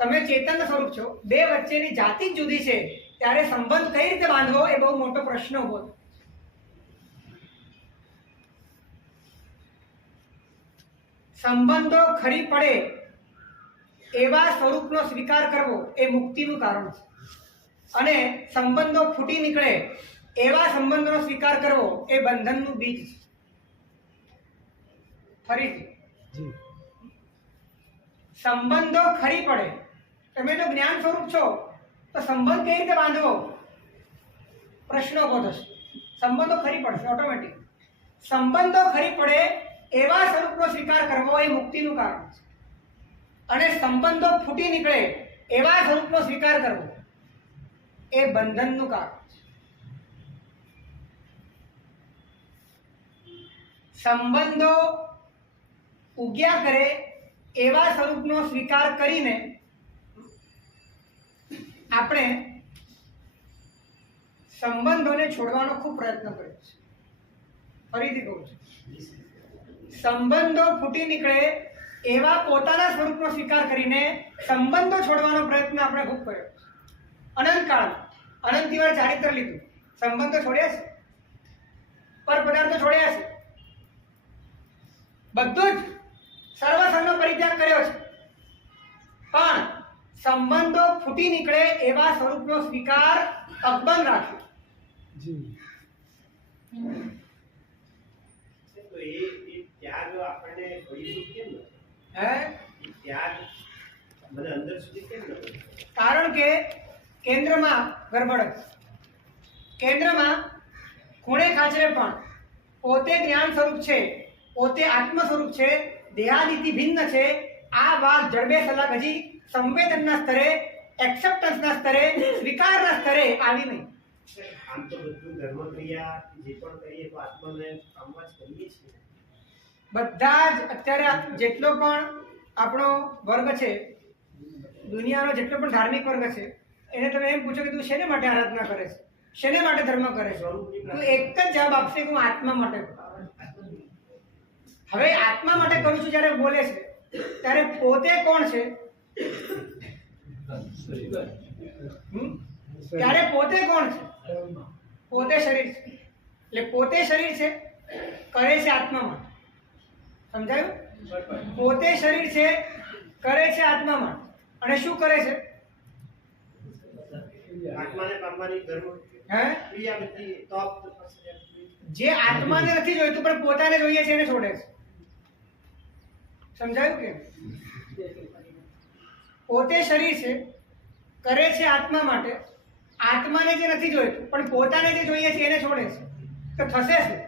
તમે ચેતન સ્વરૂપ છો, બે વચ્ચેની જાતિ જ જુદી છે, ત્યારે સંબંધ કઈ રીતે બાંધવો એ બહુ મોટો પ્રશ્ન ઉભો થાય. સંબંધો ખરી પડે એવા સ્વરૂપનો સ્વીકાર કરવો એ મુક્તિનું કારણ છે અને સંબંધો ફૂટી નીકળે એવા સંબંધોનો સ્વીકાર કરવો એ બંધનનું બીજ છે. ફરીથી, સંબંધો ખરી પડે, તમે તો જ્ઞાન સ્વરૂપ છો તો સંબંધ કઈ રીતે બાંધવો પ્રશ્ન ઉભો થશે. સંબંધો ખરી પડશે ઓટોમેટિક. સંબંધો ખરી પડે એવા સ્વરૂપનો સ્વીકાર કરવો એ મુક્તિનું કારણ છે, અને સંબંધો ફૂટી નીકળે એવા સ્વરૂપનો સ્વીકાર કરવો એ બંધનનું કારણ છે. સંબંધો ઉગ્યા કરે એવા સ્વરૂપનો સ્વીકાર કરીને આપણે સંબંધોને છોડવાનો ખૂબ પ્રયત્ન કર્યો છે. ફરીથી કહું છું, સંબંધો ફૂટી નીકળે એવા પોતાના સ્વરૂપનો સ્વીકાર કરીને સંબંધો છોડવાનો પ્રયત્ન આપણે ખૂબ કર્યો છે. અનંતકાળ અનંતની વાર ચારિત્ર લીધું, સંબંધો છોડ્યા છે, પર પદાર્થો છોડ્યા છે, બધું જ સર્વસંગનો પરિત્યાગ કર્યો છે, પણ સંબંધો ફૂટી નીકળે એવા સ્વરૂપનો સ્વીકાર અકબંધ રાખ્યો. જી તો એ ત્યાગ આપણને કરીશું કેમ ન? હે એ ત્યાગ મને અંદર સુધી કેમ ન કર્યું? કારણ કે કેન્દ્રમાં ગરબડ હતી. કેન્દ્રમાં ખૂણે ખાચરે પણ પોતે જ્ઞાન સ્વરૂપ છે, પોતે આત્મ સ્વરૂપ છે, દેહાદિથી ભિન્ન છે. આ વાત જડબે સલાહ હજી સંવેદનના સ્તરે, એક્સેપ્ટન્સના સ્તરે, સ્વીકારના સ્તરે આવી નહીં. આમ તો બધું ધર્મક્રિયા જે પણ કરીએ તો આત્માને કામમાં જ કરીએ છીએ. બધા જ અત્યારે જેટલો પણ આપણો વર્ગ છે, દુનિયાનો જેટલો પણ ધાર્મિક વર્ગ છે, એને તમે એમ પૂછો કે તું શેને માટે આરાધના કરે છે, શેને માટે ધર્મ કરે છે, તો એક જ જવાબ આપશે કે હું આત્મા માટે કરું. હવે આત્મા માટે કરું છું જ્યારે બોલે છે ત્યારે પોતે કોણ છે? ત્યારે પોતે કોણ છે? પોતે શરીર છે. એટલે પોતે શરીર છે, કરે છે આત્મા માટે. સમજાયું? પોતે શરીર છે, કરે છે આત્મા માટે. અને શું કરે છે? આત્માને પામવાની ધર્મ હે ક્રિયા બધી તપ તપસ્યા. જે આત્માને નથી જોઈતું પણ પોતાને જોઈએ છે એને છોડે છે. સમજાયું કે? પોતે શરીર છે, કરે છે આત્મા માટે, આત્માને જે નથી જોઈતું પણ પોતાને જે જોઈએ છે એને છોડે છે. તો થશે શું?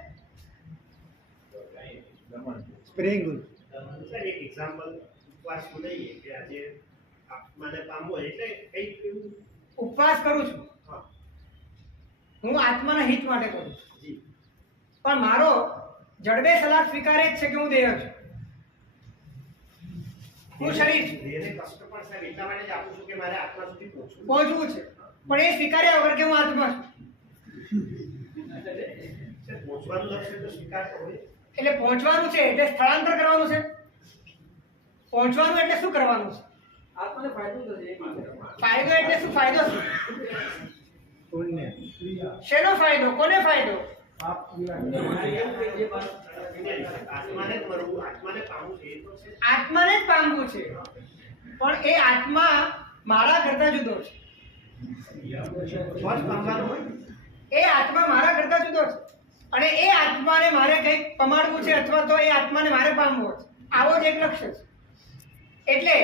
સ્પ્રિંગ સર એક એક્ઝામ્પલ ઉપવાસનું લઈએ કે આજે આત્માને પામવો એટલે કંઈક એવું. ઉપવાસ કરું છું, હા હું આત્માના હિત માટે કરું છું, જી પણ મારો જડબે સલાહ સ્વીકારે જ છે કે હું દેહ છું, હું શરીર છું. દેહને કષ્ટ પણ સાહેબ એટલા માટે જ આપું છું કે મારે આત્મા સુધી પહોંચવું. પહોંચવું છે, પણ એ સ્વીકાર્યા વગર કે હું આત્મા છું. સર પહોંચવાનું લક્ષ્ય તો સ્વીકારતો હોય. એટલે પહોંચવાનું છે એટલે સ્થળાંતર કરવાનું છે. પહોંચવાનું એટલે શું કરવાનું છે? આત્માને ફાયદો થશે એ માટે. ફાયદો એટલે શું? ફાયદો શું? પુણ્ય શેનો ફાયદો? કોને ફાયદો? આત્માને જ મળવું, આત્માને પામવું છે એ તો છે. આત્માને જ પામવું છે, પણ એ આત્મા મારા કરતા જુદો છે. તો જ પામવાનું હોય. એ આત્મા મારા કરતા જુદો છે, અને એ આત્માને મારે કંઈક પમાડવું છે અથવા તો એ આત્માને મારે પામવો છે. આવો જ એક લક્ષ્ય છે. એટલે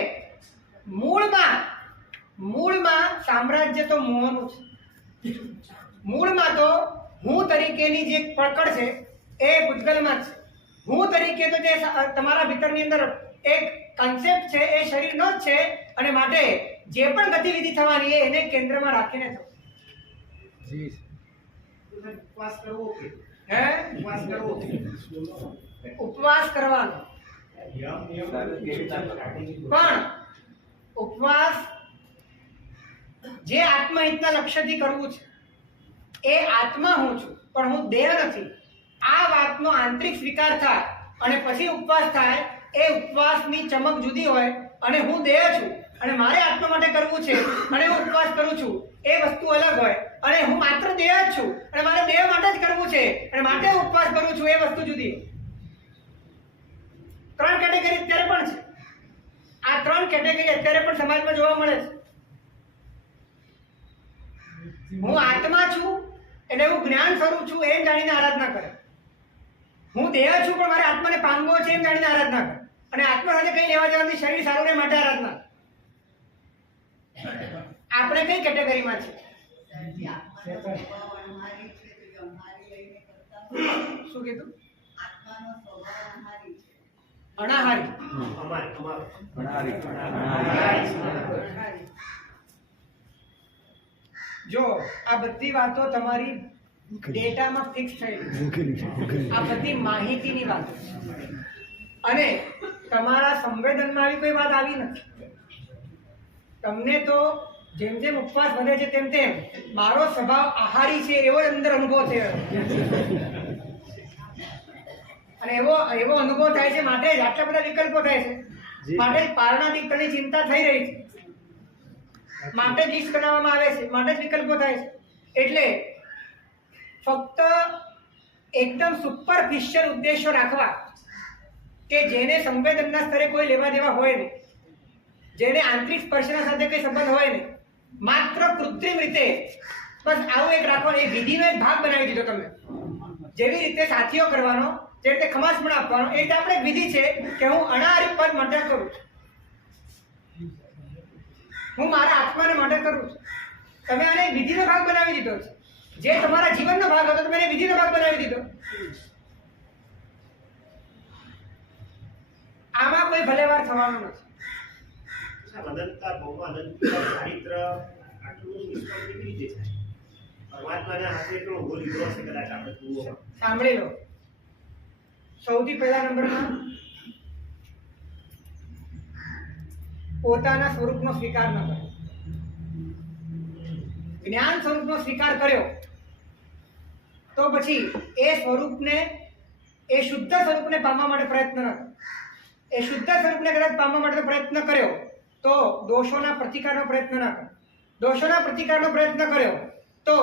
મૂળમાં સામ્રાજ્ય તો મોહનું છે. મૂળમાં તો હું તરીકેની જે પકડ છે એ ભૂતગલમાં જ છે. હું તરીકે તો જે તમારા ભીતરની અંદર એક કન્સેપ્ટ છે એ શરીરનો જ છે, અને માટે જે પણ ગતિવિધિ થવાની એ એને કેન્દ્રમાં રાખીને થવું. જી તો સર ઉપવાસ કરવો કે હે ઉપવાસ કરવો કે ઉપવાસ કરવાનો, પણ ઉપવાસ જે આત્મહિતના લક્ષ્યથી કરવું છે એ આત્મા હું છું, પણ હું દેહ નથી. આ વાતનો આંતરિક સ્વીકાર થાય અને પછી ઉપવાસ થાય. એ ઉપવાસની ચમક જુદી હોય, અને હું દેહ છું અને મારે આત્મા માટે કરવું છે અને હું ઉપવાસ કરું છું એ વસ્તુ અલગ હોય. અને હું માત્ર દેહ જ છું અને મારે દેહ માટે જ કરવું છે અને માટે હું ઉપવાસ કરું છું એ વસ્તુ જુદી. ત્રણ કેટેગરી અત્યારે પણ છે. આ ત્રણ કેટેગરી અત્યારે પણ સમાજમાં જોવા મળે છે. હું આત્મા છું એટલે હું જ્ઞાન સ્વરૂપ છું એમ જાણીને આરાધના કરે. હું દેહ છું પણ મારે આત્માને પામવો છે એમ જાણીને આરાધના કરે. અને આત્મા સાથે કઈ લેવા જવાથી શરીર સારું રહે માટે આરાધના. આપણે કઈ કેટેગરીમાં છે? શું કીધું? અનાહારી. જો આ બધી વાતો તમારી ડેટામાં ફિક્સ થયેલી, આ બધી માહિતીની વાતો છે. અને તમારા સંવેદનમાં આવી કોઈ વાત આવી નથી. તમને તો જેમ જેમ ઉપવાસ વધે છે તેમ તેમ મારો સ્વભાવ આહારી છે એવો જ અંદર અનુભવ થયો, અને એવો અનુભવ થાય છે, માટે જ આટલા બધા વિકલ્પો થાય છે, માટે જ પારણાધિકની ચિંતા થઈ રહી છે, માટે જ લિસ્ટ બનાવવામાં આવે છે, માટે જ વિકલ્પો થાય છે. એટલે ફક્ત એકદમ સુપરફિશિયલ ઉદ્દેશો રાખવા કે જેને સંવેદનના સ્તરે કોઈ લેવા દેવા હોય નહીં, જેને આંતરિક સ્પર્શના સાથે કોઈ સંબંધ હોય નહીં, માત્ર કૃત્રિમ રીતે બસ આવું એક રાખવાનો, એક વિધિનો એક ભાગ બનાવી દીધો તમે. જેવી રીતે સાથીઓ કરવાનો, જે રીતે ખમાસપણ આપવાનો, એ રીતે આપણે એક વિધિ છે કે હું અનાહારી પદ માટે કરું છું, હું મારા આત્માને માટે કરું છું. તમે આને વિધિનો ભાગ બનાવી દીધો છે. જે તમારા જીવનનો ભાગ હતો તમે એને વિધિનો ભાગ બનાવી દીધો. આમાં કોઈ ભલેવાર થવાનું નથી. અનંતતા ભૌમ અનંતતા ચારિત્ર આટલું નિષ્ફળ કેવી રીતે થાય? પરમાત્માના હાથે તો ઉભો લીધો છે કદાચ આપણે જુઓ. સાંભળી લો. સૌથી પહેલા નંબરમાં પોતાના સ્વરૂપનો સ્વીકાર ન કર્યો. જ્ઞાન સ્વરૂપનો સ્વીકાર કર્યો તો પછી એ સ્વરૂપને, એ શુદ્ધ સ્વરૂપને પામવા માટે પ્રયત્ન ન કર્યો. એ શુદ્ધ સ્વરૂપને કદાચ પામવા માટે પ્રયત્ન કર્યો તો દોષોના પ્રતિકારનો પ્રયત્ન ન કર્યો. દોષોના પ્રતિકારનો પ્રયત્ન કર્યો તો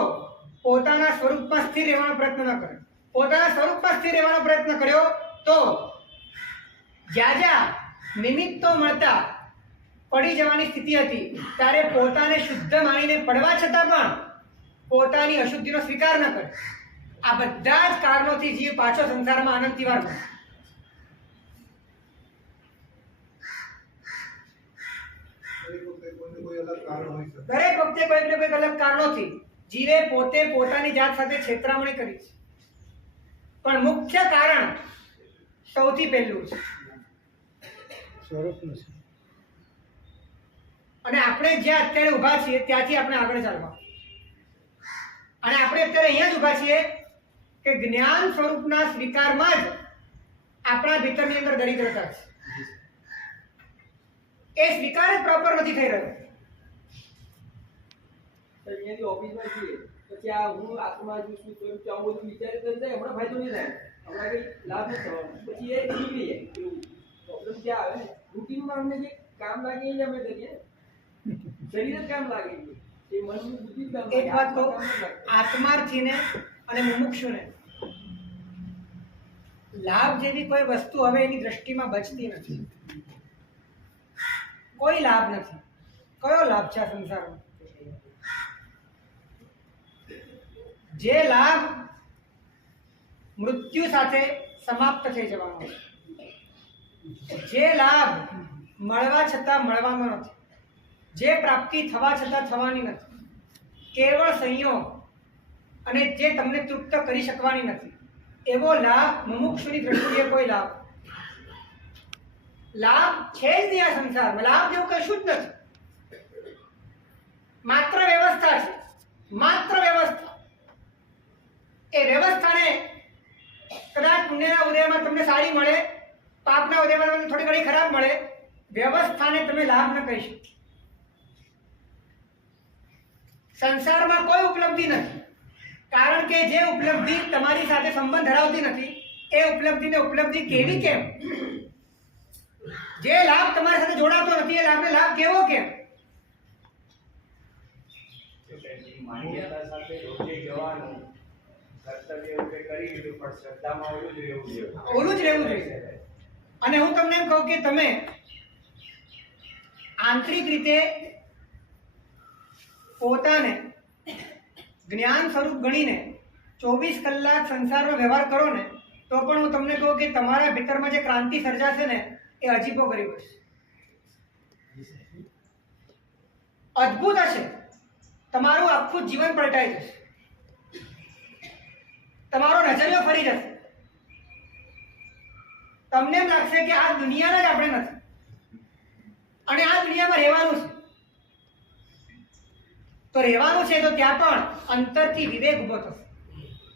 પોતાના સ્વરૂપમાં સ્થિર રહેવાનો પ્રયત્ન ન કર્યો. પોતાના સ્વરૂપમાં સ્થિર રહેવાનો પ્રયત્ન કર્યો તો જ્યાં જ્યાં નિમિત્તો મળતા પડી જવાની સ્થિતિ હતી ત્યારે પોતાને શુદ્ધ માનીને પડવા છતાં પણ પોતાની અશુદ્ધિનો સ્વીકાર ન કર્યો. આ બધા જ કારણોથી જીવ પાછો સંસારમાં અનંત વાર બને. દરેક વખતે કોઈક ને કોઈક અલગ કારણોથી જીવે પોતે પોતાની જાત સાથે છેતરામણી કરી છે. પણ મુખ્ય કારણ સૌથી પહેલું છે સ્વરૂપનું છે. અને આપણે જ્યાં અત્યારે ઊભા છીએ ત્યાંથી આપણે આગળ ચાલવા, અને આપણે અત્યારે અહીંયા જ ઊભા છીએ કે જ્ઞાન સ્વરૂપના સ્વીકારમાં જ આપણા ભીતરની અંદર દરિદ્રતા છે. એ સ્વીકાર જ પ્રોપર નથી થઈ રહ્યો. અહીંયાથી ઓફિસમાં છીએ પછી આ હું આત્મા છું શું કરું છું આવું બધું વિચાર કરતા હમણાં ફાયદો નહીં થાય, હમણાં કઈ લાભ નથી થવાનો. પછી એ નીકળી જાય. એવું પ્રોબ્લેમ ક્યાં આવે ને, રૂટીનમાં અમને જે કામ લાગે એ જ અમે કરીએ, શરીર જ કામ લાગે છે, એ મનનું બુદ્ધિ જ કામ લાગે. એક વાત કહું, આત્માર્થીને અને મુમુક્ષુને લાભ જેવી કોઈ વસ્તુ હવે એની દ્રષ્ટિમાં બચતી નથી. કોઈ લાભ નથી. કયો લાભ છે આ સંસારમાં? જે લાભ મૃત્યુ સાથે સમાપ્ત થઈ જવાનો છે, જે લાભ મળવા છતાં મળવાનો નથી, જે પ્રાપ્તિ થવા છતાં થવાની નથી, કેવળ સંયોગ અને જે તમને તૃપ્ત કરી શકવાની નથી, એવો લાભ મુમુક્ષુની દ્રષ્ટિએ કોઈ લાભ છે જ નહીં આ સંસારમાં. લાભ જેવું કશું જ નથી. માત્ર વ્યવસ્થા છે, માત્ર વ્યવસ્થા. એ વ્યવસ્થાને કદાચ પુણ્યના ઉદયમાં તમને સારી મળે, પાપના ઉદયમાં તમને થોડી ઘણી ખરાબ મળે, વ્યવસ્થાને તમે લાભ ન કહી શકો. સંસારમાં કોઈ ઉપલબ્ધિ નથી, કારણ કે જે ઉપલબ્ધિ તમારી સાથે સંબંધ ધરાવતી નથી એ ઉપલબ્ધિને ઉપલબ્ધિ કેવી કેમ? જે લાભ તમારી સાથે જોડાતો નથી એ લાભને લાભ કેવો કેમ? માન્યતા સાથે રોજે જવાનું કર્તવ્ય એવું કંઈ કરી લીધું પણ શ્રદ્ધામાં ઓલું જ રહેવું જોઈએ. ઓલું જ રહેવું જોઈએ. અને હું તમને એમ કહું કે તમે આંતરિક રીતે પોતાને જ્ઞાન સ્વરૂપ ગણીને 24 કલાક સંસારનો વ્યવહાર કરો ને તો પણ હું તમને કહું કે તમારા ભીતરમાં જે ક્રાંતિ સર્જાશે ને એ અજીબો ગરીબ હશે, અદ્ભુત હશે. તમારું આખું જીવન પલટાઈ જશે, તમારો નજરિયો ફરી જશે. તમને એમ લાગશે કે આ દુનિયાના જ આપણે નથી અને આ દુનિયામાં રહેવાનું છે. તો રહેવાનું છે તો ત્યાં પણ અંતરથી વિવેક ઉભો થશે,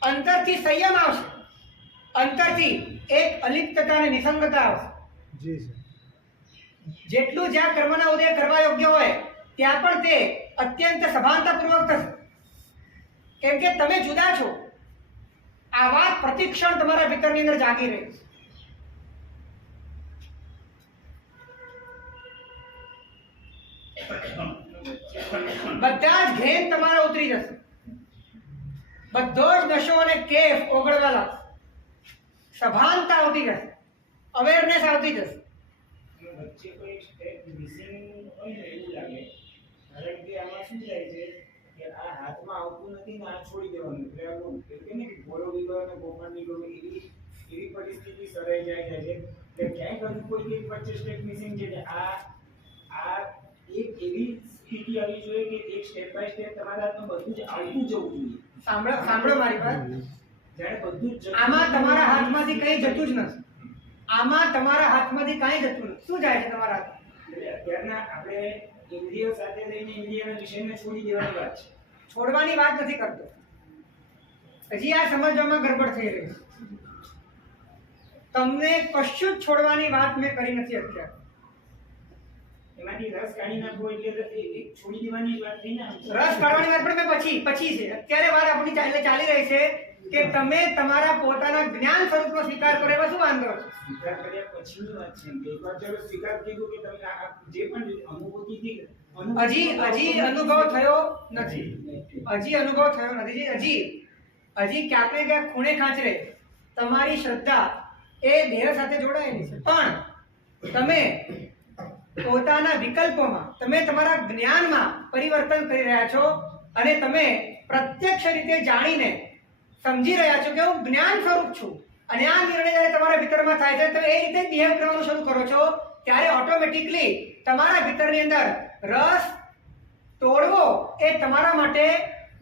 અંતરથી સંયમ આવશે, અંતરથી એક અલિપ્તતા અને નિસંગતા આવશે. જી સર. જેટલું જ્યાં કર્મના ઉદય કરવા યોગ્ય હોય ત્યાં પણ તે અત્યંત સભાનતાપૂર્વક થશે, કેમ કે તમે જુદા છો. આ વાત પ્રતિક્ષણ તમારા ભીતરની અંદર જાગી રહી છે. બધા જ ઘેન તમારા ઉતરી જશે, બધો જ નશો અને કેફ ઓગળવા લાગશે, સભાનતા આવતી જશે, અવેરનેસ આવતી જશે. વચ્ચે કોઈ સ્ટેપ મિસિંગ હોય ને એવું લાગે, કારણ કે આમાં શું થાય છે કે આ હાથમાં આવતું નથી ને આ છોડી દેવાનું, એટલે આનું એટલે ને કે ઘોડો બીગો અને ગોપાળની ગોળો એવી પરિસ્થિતિ સરાઈ જાય છે કે ક્યાંક હજુ કોઈ એક વચ્ચે સ્ટેપ મિસિંગ છે કે આ એક એવી સ્થિતિ આવી જોઈએ કે એક સ્ટેપ બાય સ્ટેપ તમારા હાથમાં બધું જ આવતું જવું જોઈએ. સાંભળો મારી વાત. જ્યારે બધું જ આમાં તમારા હાથમાંથી કંઈ જતું જ નથી, આમાં તમારા હાથમાંથી કાંઈ જતું નથી. શું જાય છે તમારા હાથમાં? એટલે અત્યારના આપણે ઇન્દ્રિયો સાથે લઈને ઇન્દ્રિયના વિષયને છોડી દેવાની વાત છે. છોડવાની વાત નથી કરતો, હજી આ સમજવામાં ગડબડ થઈ રહી છે. તમને કશું જ છોડવાની વાત મેં કરી નથી અત્યારે. એમાંથી રસ કાઢી નાખવો એટલે એક છોડી દેવાની જ વાત થઈ ને. રસ કાઢવાની વાત પણ મેં પછી છે. અત્યારે વાત આપણી ચાલી રહી છે કે તમે તમારા પોતાના જ્ઞાન સ્વરૂપનો સ્વીકાર કરો, એમાં શું વાંધો છે? સ્વીકાર કર્યા પછીની વાત છે કે એકવાર ચલો સ્વીકાર કીધું કે તમે આ જે પણ અનુભૂતિ થઈ હજી અનુભવ થયો નથી, હજી અનુભવ થયો નથી. હજી ક્યાંક ને ક્યાંક ખૂણે ખાંચરે તમારી શ્રદ્ધા એ દેહ સાથે જોડાયેલી છે, પણ તમે પોતાના વિકલ્પોમાં, તમે તમારા જ્ઞાનમાં પરિવર્તન કરી રહ્યા છો અને તમે પ્રત્યક્ષ રીતે જાણીને સમજી રહ્યા છો કે હું જ્ઞાન સ્વરૂપ છું. અને આ નિર્ણય જ્યારે તમારા ભીતરમાં થાય છે, તમે એ રીતે બિહેવ કરવાનું શરૂ કરો છો, ત્યારે ઓટોમેટિકલી તમારા ભીતરની અંદર રસ તોડવો એ તમારા માટે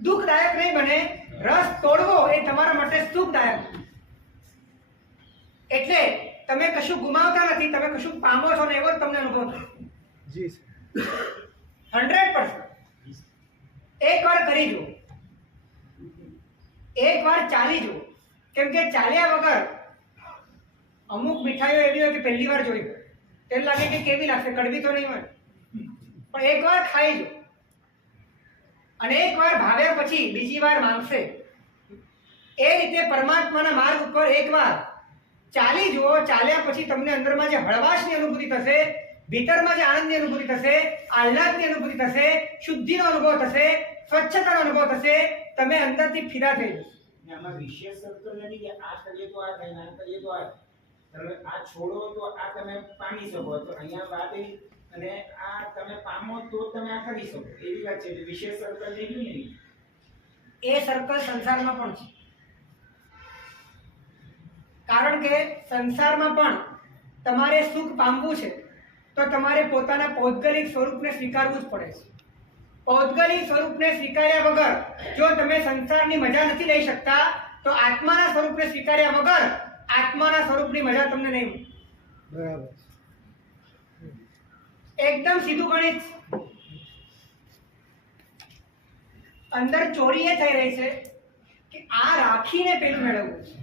દુઃખદાયક નહીં બને, રસ તોડવો એ તમારા માટે સુખદાયક. એટલે તમે કશું ગુમાવતા નથી, તમે કશું પામો છો ને એવો જ તમને અનુભવ થાય. જી સર. 100%. એકવાર કરી જુઓ, એકવાર ચાલી જુઓ, કેમ કે ચાલ્યા વગર અમુક મીઠાઈઓ એવી હોય કે પહેલી વાર જોઈ તેમ લાગે કે કેવી લાગશે, કડવી તો નહીં હોય, પણ એકવાર ખાઈ જો અને એકવાર ભાવ્યા પછી બીજી વાર માંગશે. એ રીતે પરમાત્માના માર્ગ ઉપર એકવાર ચાલી જુઓ, ચાલ્યા પછી તમને અંદરમાં જે હળવાશની અનુભૂતિ થશે, ભીતરમાં જે આનંદની અનુભૂતિ થશે, આહ્લાદની અનુભૂતિ થશે, શુદ્ધિનો અનુભવ થશે, સ્વચ્છતાનો અનુભવ થશે, તમે અંદરથી ફીદા થઈ જશો. આમાં વિશેષ સર્કલ નથી કે આ કરીએ તો આ થાય ને આ કરીએ તો આ. તમે આ છોડો તો આ તમે પામી શકો, તો અહીંયા વાત એવી અને આ તમે પામો તો તમે આ કરી શકો એવી વાત છે. વિશેષ સર્કલ થઈ ગયું ને એ સર્કલ સંસારમાં પણ છે, કારણ કે સંસારમાં પણ તમારે સુખ પામવું છે તો તમારે પોતાના પૌદ્ગલિક સ્વરૂપને સ્વીકારવું જ પડે છે. પૌદ્ગલિક સ્વરૂપને સ્વીકાર્યા વગર જો તમે સંસારની મજા નથી લઈ શકતા, તો આત્માના સ્વરૂપને સ્વીકાર્યા વગર આત્માના સ્વરૂપની મજા તમને નહીં મળે. બરાબર. એકદમ સીધું ગણિત. અંદર ચોરી એ થઈ રહી છે કે આ રાખીને પેલું મેળવવું છે,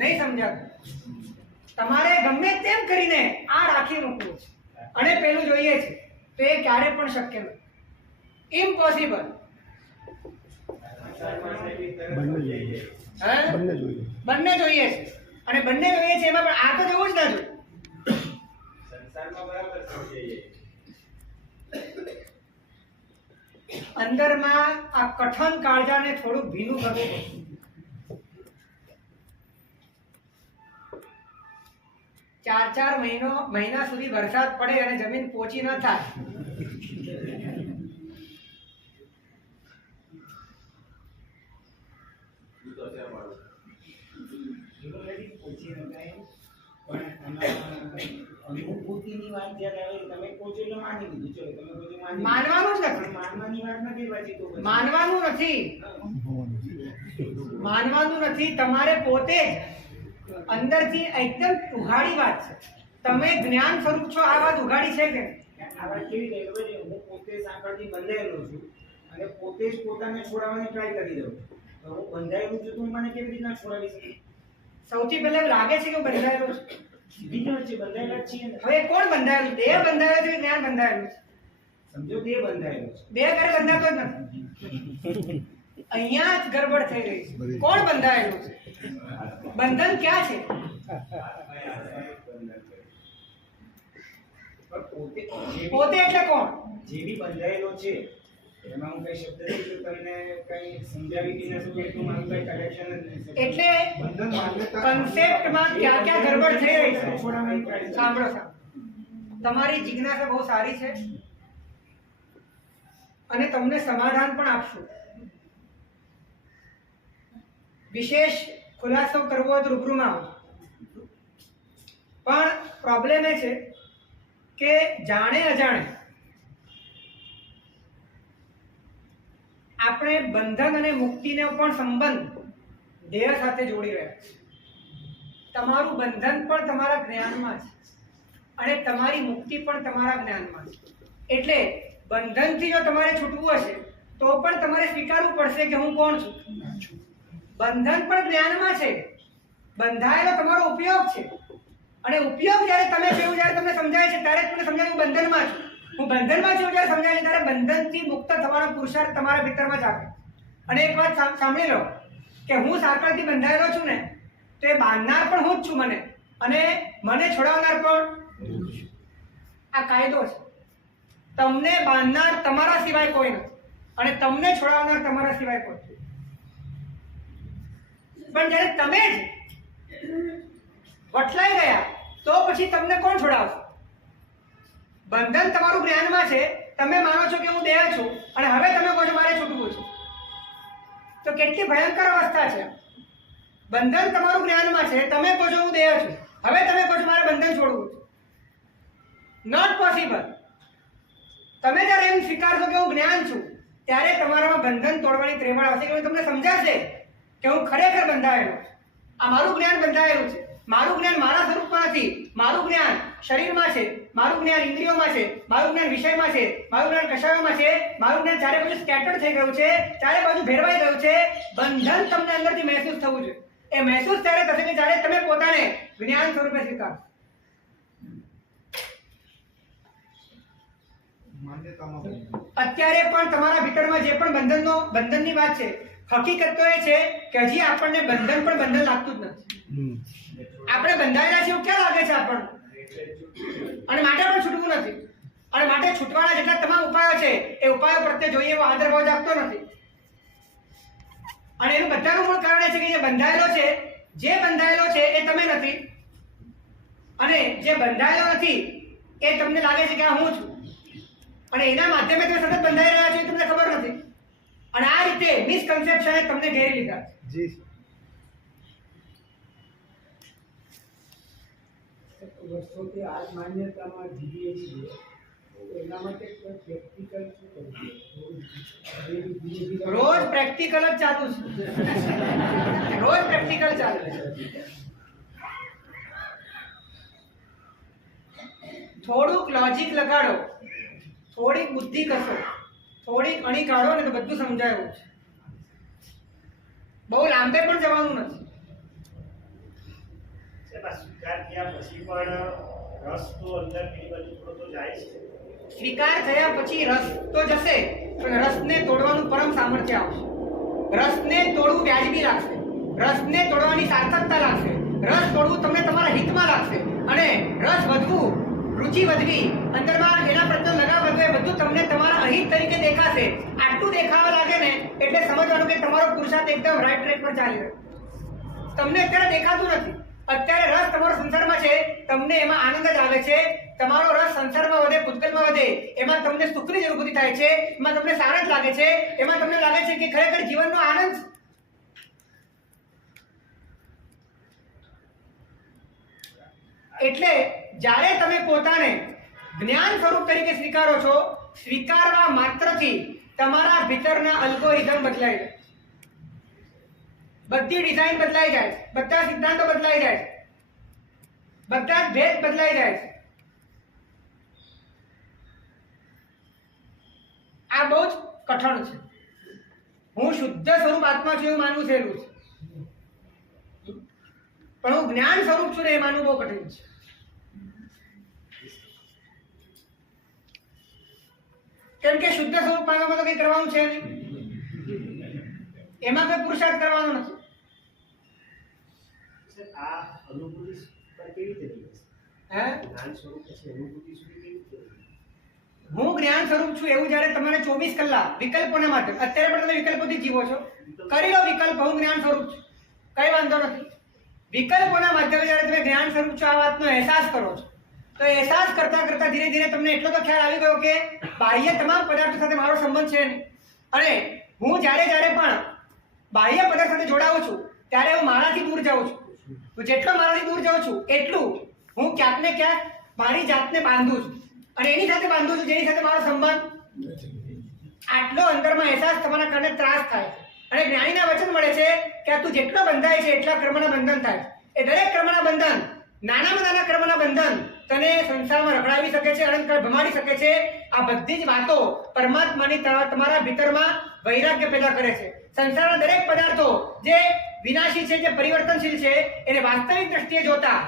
નહીં સમજાતું. તમારે ગમે તેમ કરીને આ રાખી મૂકવું છે અને પેલું જોઈએ છે, તો એ ક્યારે પણ શક્ય નથી, ઇમ્પોસિબલ. બંને જોઈએ છે અને બંને જોઈએ છે, એમાં પણ આ તો જવું જ ના જોઈએ. સંસારમાં બરાબર સમજાય. અંદરમાં આ કઠણ કાળજાને થોડુંક ભીનું કરવું પડશે. 4 મહિના સુધી વરસાદ પડે અને જમીન પોચી ન થાય, અનુભૂતિની વાત જ્યારે આવે તમે કોચો એટલે માની લીધું, ચલો તમે કોચો માની માનવાનું જ નથી. માનવાની વાત નથી પાછી તો પછી. માનવાનું નથી, માનવાનું નથી. તમારે પોતે જ અંદરથી એકદમ ઉઘાડી વાત છે. તમે જ્ઞાન સ્વરૂપ છો, આ વાત ઉઘાડી છે કે આ વાત કેવી રીતે ખબર છે? હું પોતે સાંકળથી બંધાયેલો છું અને પોતે જ પોતાને છોડાવવાની ટ્રાય કરી દઉં. તો હું બંધાયેલું છું તો મને કેવી રીતના છોડાવી શકું? સૌથી પહેલા એવું લાગે છે કે હું બંધાયેલો છું. સીધી જ વાત છે, બંધાયેલા જ છીએ ને. હવે કોણ બંધાયેલું? દેહ બંધાયેલો છે કે જ્ઞાન બંધાયેલું છે? સમજો તે બંધાયેલો છે. દેહ કરે બંધાતો જ નથી. અહીંયા જ ગડબડ થઈ રહી છે. કોણ બંધાયેલું છે? બંધન ક્યાં છે? પણ પોતે એટલે કોણ? જે બી બંધાયેલો છે એમાં હું કઈ શબ્દથી જો તમને કઈ સમજાવી કે ના શકું એટલું મારું કઈ કનેક્શન જ નહીં. એટલે કન્સેપ્ટમાં ક્યાં ક્યાં ગડબડ થઈ રહી છે? છોડાવવાની try છે. સાંભળો તમારી જિજ્ઞાસા બહુ સારી છે અને તમને સમાધાન પણ આપશું. વિશેષ ખુલાસો કરવો હોય તો રૂબરૂમાં આવો. પણ પ્રોબ્લેમ એ છે કે જાણે અજાણે આપણે બંધન અને મુક્તિનો પણ સંબંધ દેહ સાથે જોડી રહ્યા છે. તમારું બંધન પણ તમારા જ્ઞાનમાં છે અને તમારી મુક્તિ પણ તમારા જ્ઞાનમાં છે. એટલે બંધનથી જો તમારે છૂટવું હશે તો પણ તમારે સ્વીકારવું પડશે કે હું કોણ છું. બંધન પણ જ્ઞાનમાં છે. બંધાયેલો તમારો ઉપયોગ છે અને ઉપયોગ જ્યારે તમે થયું, જ્યારે તમને સમજાય છે ત્યારે તમને સમજાય હું બંધનમાં છું. હું બંધનમાં છું જ્યારે સમજાય છે ત્યારે બંધનથી મુક્ત થવાનો પુરુષાર્થ તમારા ભીતરમાં જાગે. અને એક વાત સાંભળી લો કે હું સાંકળથી બંધાયેલો છું ને, તો એ બાંધનાર પણ હું જ છું મને, અને મને છોડાવનાર પણ. આ કાયદો છે. તમને બાંધનાર તમારા સિવાય કોઈ નથી અને તમને છોડાવનાર તમારા સિવાય કોઈ નથી. પણ જ્યારે તમે જ વટલાઈ ગયા તો પછી તમને કોણ છોડાવશે? બંધન તમારું જ્ઞાનમાં છે. તમે માનો છો કે હું દેહ છું અને હવે તમે કહો છો મારે છૂટવું છે. તો કેટલી ભયંકર અવસ્થા છે. બંધન તમારું જ્ઞાનમાં છે. તમે કહો છો હું દેહ છું, હવે તમે કહો છો મારે બંધન છોડવું છે. Not possible. તમે જ્યારે એમ સ્વીકારશો કે હું જ્ઞાન છું ત્યારે તમારામાં બંધન તોડવાની ત્રેવડ આવશે કે તમને સમજાશે કે હું ખરેખર બંધાયેલો છું. આ મારું જ્ઞાન બંધાયેલું છે. મારું જ્ઞાન મારા સ્વરૂપમાં નથી. મારું જ્ઞાન શરીરમાં છે, મારું જ્ઞાન ઇન્દ્રિયોમાં છે, મારું જ્ઞાન વિષયમાં છે, મારું જ્ઞાન કષાયોમાં છે, મારું જ્ઞાન ચારે બાજુ સ્કેટર થઈ ગયું છે, ચારે બાજુ ભેરવાઈ ગયું છે. બંધન તમને અંદરથી મહેસૂસ થવું જોઈએ. એ મહેસૂસ ત્યારે થશે કે જ્યારે તમે પોતાને જ્ઞાન સ્વરૂપે સ્વીકારો. અત્યારે પણ તમારા ભીતરમાં જે પણ બંધનની વાત છે, હકીકત તો એ છે કે હજી આપણને બંધન પણ બંધન લાગતું જ નથી. આપણે બંધાયેલા છીએ એવું ક્યાં લાગે છે આપણને? અને માટે પણ છૂટવું નથી. અને માટે છૂટવાના જેટલા તમામ ઉપાયો છે એ ઉપાયો પ્રત્યે જોઈએ એવો આદર ભાવ જાગતો નથી. અને એનું બધાનું મૂળ કારણ એ છે કે જે બંધાયેલો છે એ તમે નથી, અને જે બંધાયેલો નથી એ તમને લાગે છે કે આ હું છું, અને એના માધ્યમે તમે સતત બંધાઈ રહ્યા છો એ તમને ખબર નથી. અને આ રીતે મિસકન્સેપ્શને તમને ઘેરી લીધા. જી વર્ષોથી આ જ માન્યતામાં જીવીએ છીએ, એના માટે પ્રેક્ટિકલ શું કરવું? રોજ પ્રેક્ટિકલ જ ચાલુ છે. રોજ પ્રેક્ટિકલ ચાલે છે. થોડુંક લોજિક લગાડો, થોડીક બુદ્ધિ કસો, થોડીક અણી કાઢો ને તો બધું સમજાયું છે. બહુ લાંબે પણ જવાનું નથી. સ્વીકાર થયા પછી પણ રસ તો અંદર પેલી બાજુ થોડો તો જાય છે. સ્વીકાર થયા પછી રસ તો જશે, પણ રસને તોડવાનું પરમ સામર્થ્ય આવશે. રસને તોડવું વ્યાજબી લાગશે, રસને તોડવાની સાર્થકતા લાગશે, રસ તોડવું તમને તમારા હિતમાં લાગશે, અને રસ વધવું, રુચિ વધવી, અંદરમાં એના પ્રત્યે લગાવ વધવો, એ બધું તમને તમારા અહિત તરીકે દેખાશે. આટલું દેખાવા લાગે ને એટલે સમજવાનું કે તમારો પુરુષાર્થ એકદમ રાઈટ ટ્રેક પર ચાલી રહ્યો. તમને અત્યારે દેખાતું નથી. અત્યારે રસ તમારો સંસારમાં છે, તમને એમાં આનંદ જ આવે છે. તમારો રસ સંસારમાં વધે, પૂતગલમાં વધે, એમાં તમને સુખની અનુભૂતિ થાય છે, એમાં તમને સારા જ લાગે છે, એમાં તમને લાગે છે કે ખરેખર જીવનનો આનંદ છે. એટલે જ્યારે તમે પોતાને જ્ઞાન સ્વરૂપ તરીકે સ્વીકારો છો, સ્વીકારવા માત્રથી તમારા ભીતરના અલ્ગોરિધમ બદલાય. બધી ડિઝાઇન બદલાઈ જાય છે, બધા સિદ્ધાંતો બદલાઈ જાય છે, બધા જ ભેદ બદલાઈ જાય છે. આ બહુ જ કઠણ છે. હું શુદ્ધ સ્વરૂપ આત્મા છું એવું માનવું સહેલું છે, પણ હું જ્ઞાન સ્વરૂપ છું ને એ માનવું બહુ કઠિન છે. કેમ કે શુદ્ધ સ્વરૂપ માનવામાં તો કંઈ કરવાનું છે નહીં, એમાં કોઈ પુરુષાર્થ કરવાનો નથી. સર આ અનુભૂતિ પર કેવી રીતે રહે છે? હે જ્ઞાન સ્વરૂપ પછી અનુભૂતિ સુધી કેવી રીતે રહે? હું જ્ઞાન સ્વરૂપ છું એવું જ્યારે તમારે 24 કલાક વિકલ્પોના માધ્યમ, અત્યારે પણ તમે વિકલ્પોથી જીવો છો, કરી લો વિકલ્પ, હું જ્ઞાન સ્વરૂપ છું, કઈ વાંધો નથી. વિકલ્પોના માધ્યમે જ્યારે તમે જ્ઞાન સ્વરૂપ છો આ વાતનો અહેસાસ કરો છો, તો અહેસાસ કરતા કરતા ધીરે ધીરે તમને એટલો તો ખ્યાલ આવી ગયો કે બાહ્ય તમામ પદાર્થો સાથે મારો સંબંધ છે નહીં. અને હું જ્યારે પણ બાહ્ય પદાર્થ સાથે જોડાઉં છું ત્યારે હું મારાથી દૂર જાઉં છું. હું જેટલો મારાથી દૂર જાઉં છું એટલું હું ક્યાંક ને ક્યાંક મારી જાતને બાંધું છું, અને એની સાથે બાંધું છું જેની સાથે મારો સંબંધ. આટલો અંદરમાં અહેસાસ થવાના કારણે ત્રાસ થાય છે. અને જ્ઞાનીના વચન મળે છે કે આ તું જેટલો બંધાય છે એટલા કર્મના બંધન થાય. એ દરેક કર્મના બંધન, નાનામાં નાના કર્મના બંધન તને સંસારમાં રખડાવી શકે છે, અનંતકાળ ભમાડી શકે છે. આ બધી જ વાતો પરમાત્માની તમારા ભીતરમાં વૈરાગ્ય પેદા કરે છે. સંસારના દરેક પદાર્થો જે વિનાશી છે, જે પરિવર્તનશીલ છે, એને વાસ્તવિક દ્રષ્ટિએ જોતા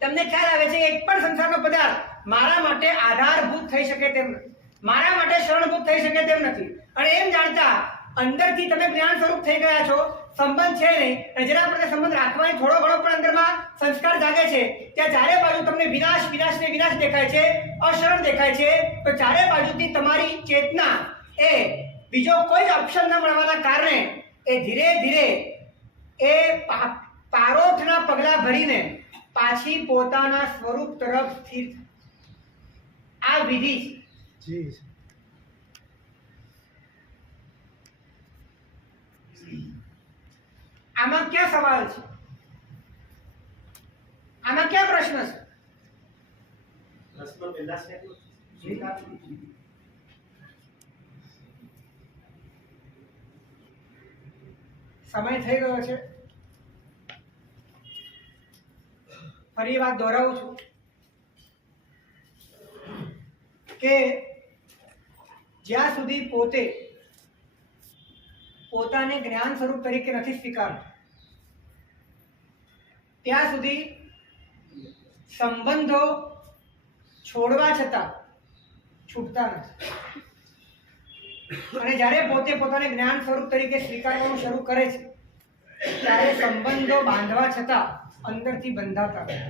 તમને ખ્યાલ આવે છે કે એક પણ સંસારનો પદાર્થ મારા માટે આધારભૂત થઈ શકે તેમ નથી, મારા માટે શરણભૂત થઈ શકે તેમ નથી. અને એમ જાણતા અંદરથી તમે જ્ઞાન સ્વરૂપ થઈ ગયા છો, સંબંધ છે નહીં, અને જેના પર સંબંધ રાખવાની થોડો ઘણો પણ અંદરમાં સંસ્કાર જાગે છે, ત્યાં ચારે બાજુ તમને વિનાશ વિનાશ ને વિનાશ દેખાય છે, અશરણ દેખાય છે. તો ચારે બાજુથી તમારી ચેતના એ બીજો કોઈ જ ઓપ્શન ન મળવાના કારણે એ ધીરે ધીરે એ પારોઠના પગલા ભરીને પાછી પોતાના સ્વરૂપ તરફ સ્થિર થાય. આ વિધિ છે. જી આમાં ક્યાં સવાલ છે? આમાં ક્યાં પ્રશ્ન છે? પ્રશ્ન પહેલા છે સમય થઈ ગયો છે. ફરી વાત દોહરાવું છું કે જ્યાં સુધી પોતાને જ્ઞાન સ્વરૂપ તરીકે નથી સ્વીકારતો ત્યાં સુધી સંબંધો છોડવા છતાં છૂટતા નથી. અને જ્યારે પોતાને જ્ઞાન સ્વરૂપ તરીકે સ્વીકારવાનું શરૂ કરે છે ત્યારે સંબંધો બાંધવા છતાં અંદરથી બંધાતા નથી.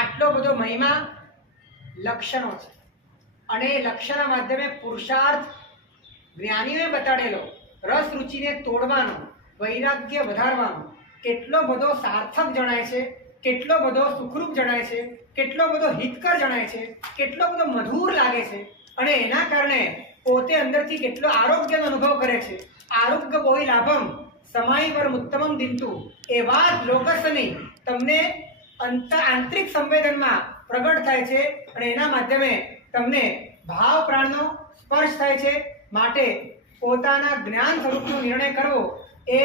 આટલો બધો મહિમા લક્ષણો છે, અને એ લક્ષણના માધ્યમે પુરુષાર્થ જ્ઞાનીઓએ બતાડેલો રસ રુચિને તોડવાનો, વૈરાગ્ય વધારવાનો કેટલો બધો સાર્થક જણાય છે, કેટલો બધો સુખરૂપ જણાય છે, કેટલો બધો હિતકર જણાય છે, કેટલો બધો મધુર લાગે છે. અને એના કારણે પોતે અંદરથી કેટલો આરોગ્યનો અનુભવ કરે છે. આરોગ્ય બોહિ લાભમ સમાયવર ઉત્તમમ દિંતુ, એ વાત લોકસની તમને આંતરિક સંવેદનમાં પ્રગટ થાય છે, અને એના માધ્યમે તમને ભાવ પ્રાણનો સ્પર્શ થાય છે. માટે પોતાના જ્ઞાન સ્વરૂપનો નિર્ણય કરવો એ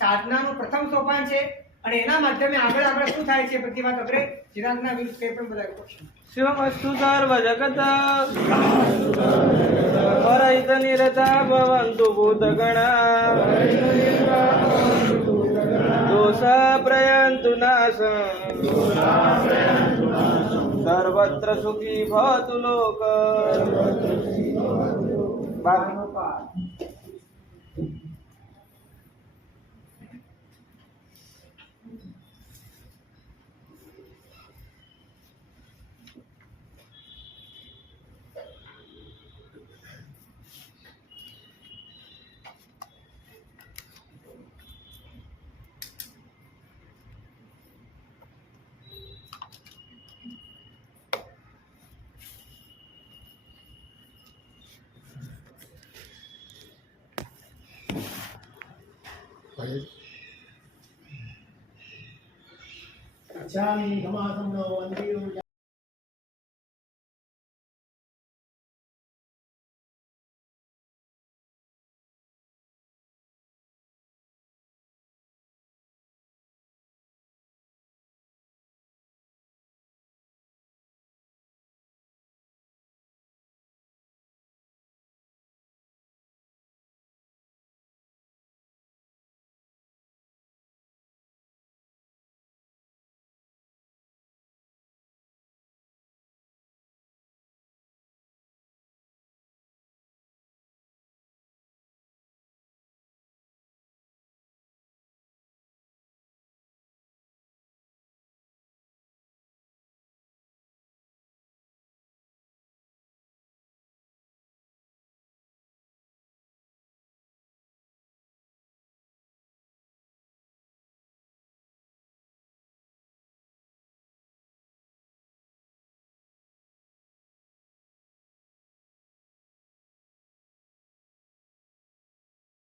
સાધનાનું પ્રથમ સોપાન છે. અને એના માધ્યમે આગળ શું થાય છે બધી વાત અગ્રે જીરાજના વિરુદ્ધ કંઈ પણ બધા question. શિવમસ્તુ સર્વ જગત પરહિત નિરતા ભવન્તુ ભૂતગણા દોષ પ્રયન્તુ નાશં સર્વત્ર સુખી ભવતુ લોક. Chami, Kama, Kamno, Andiru,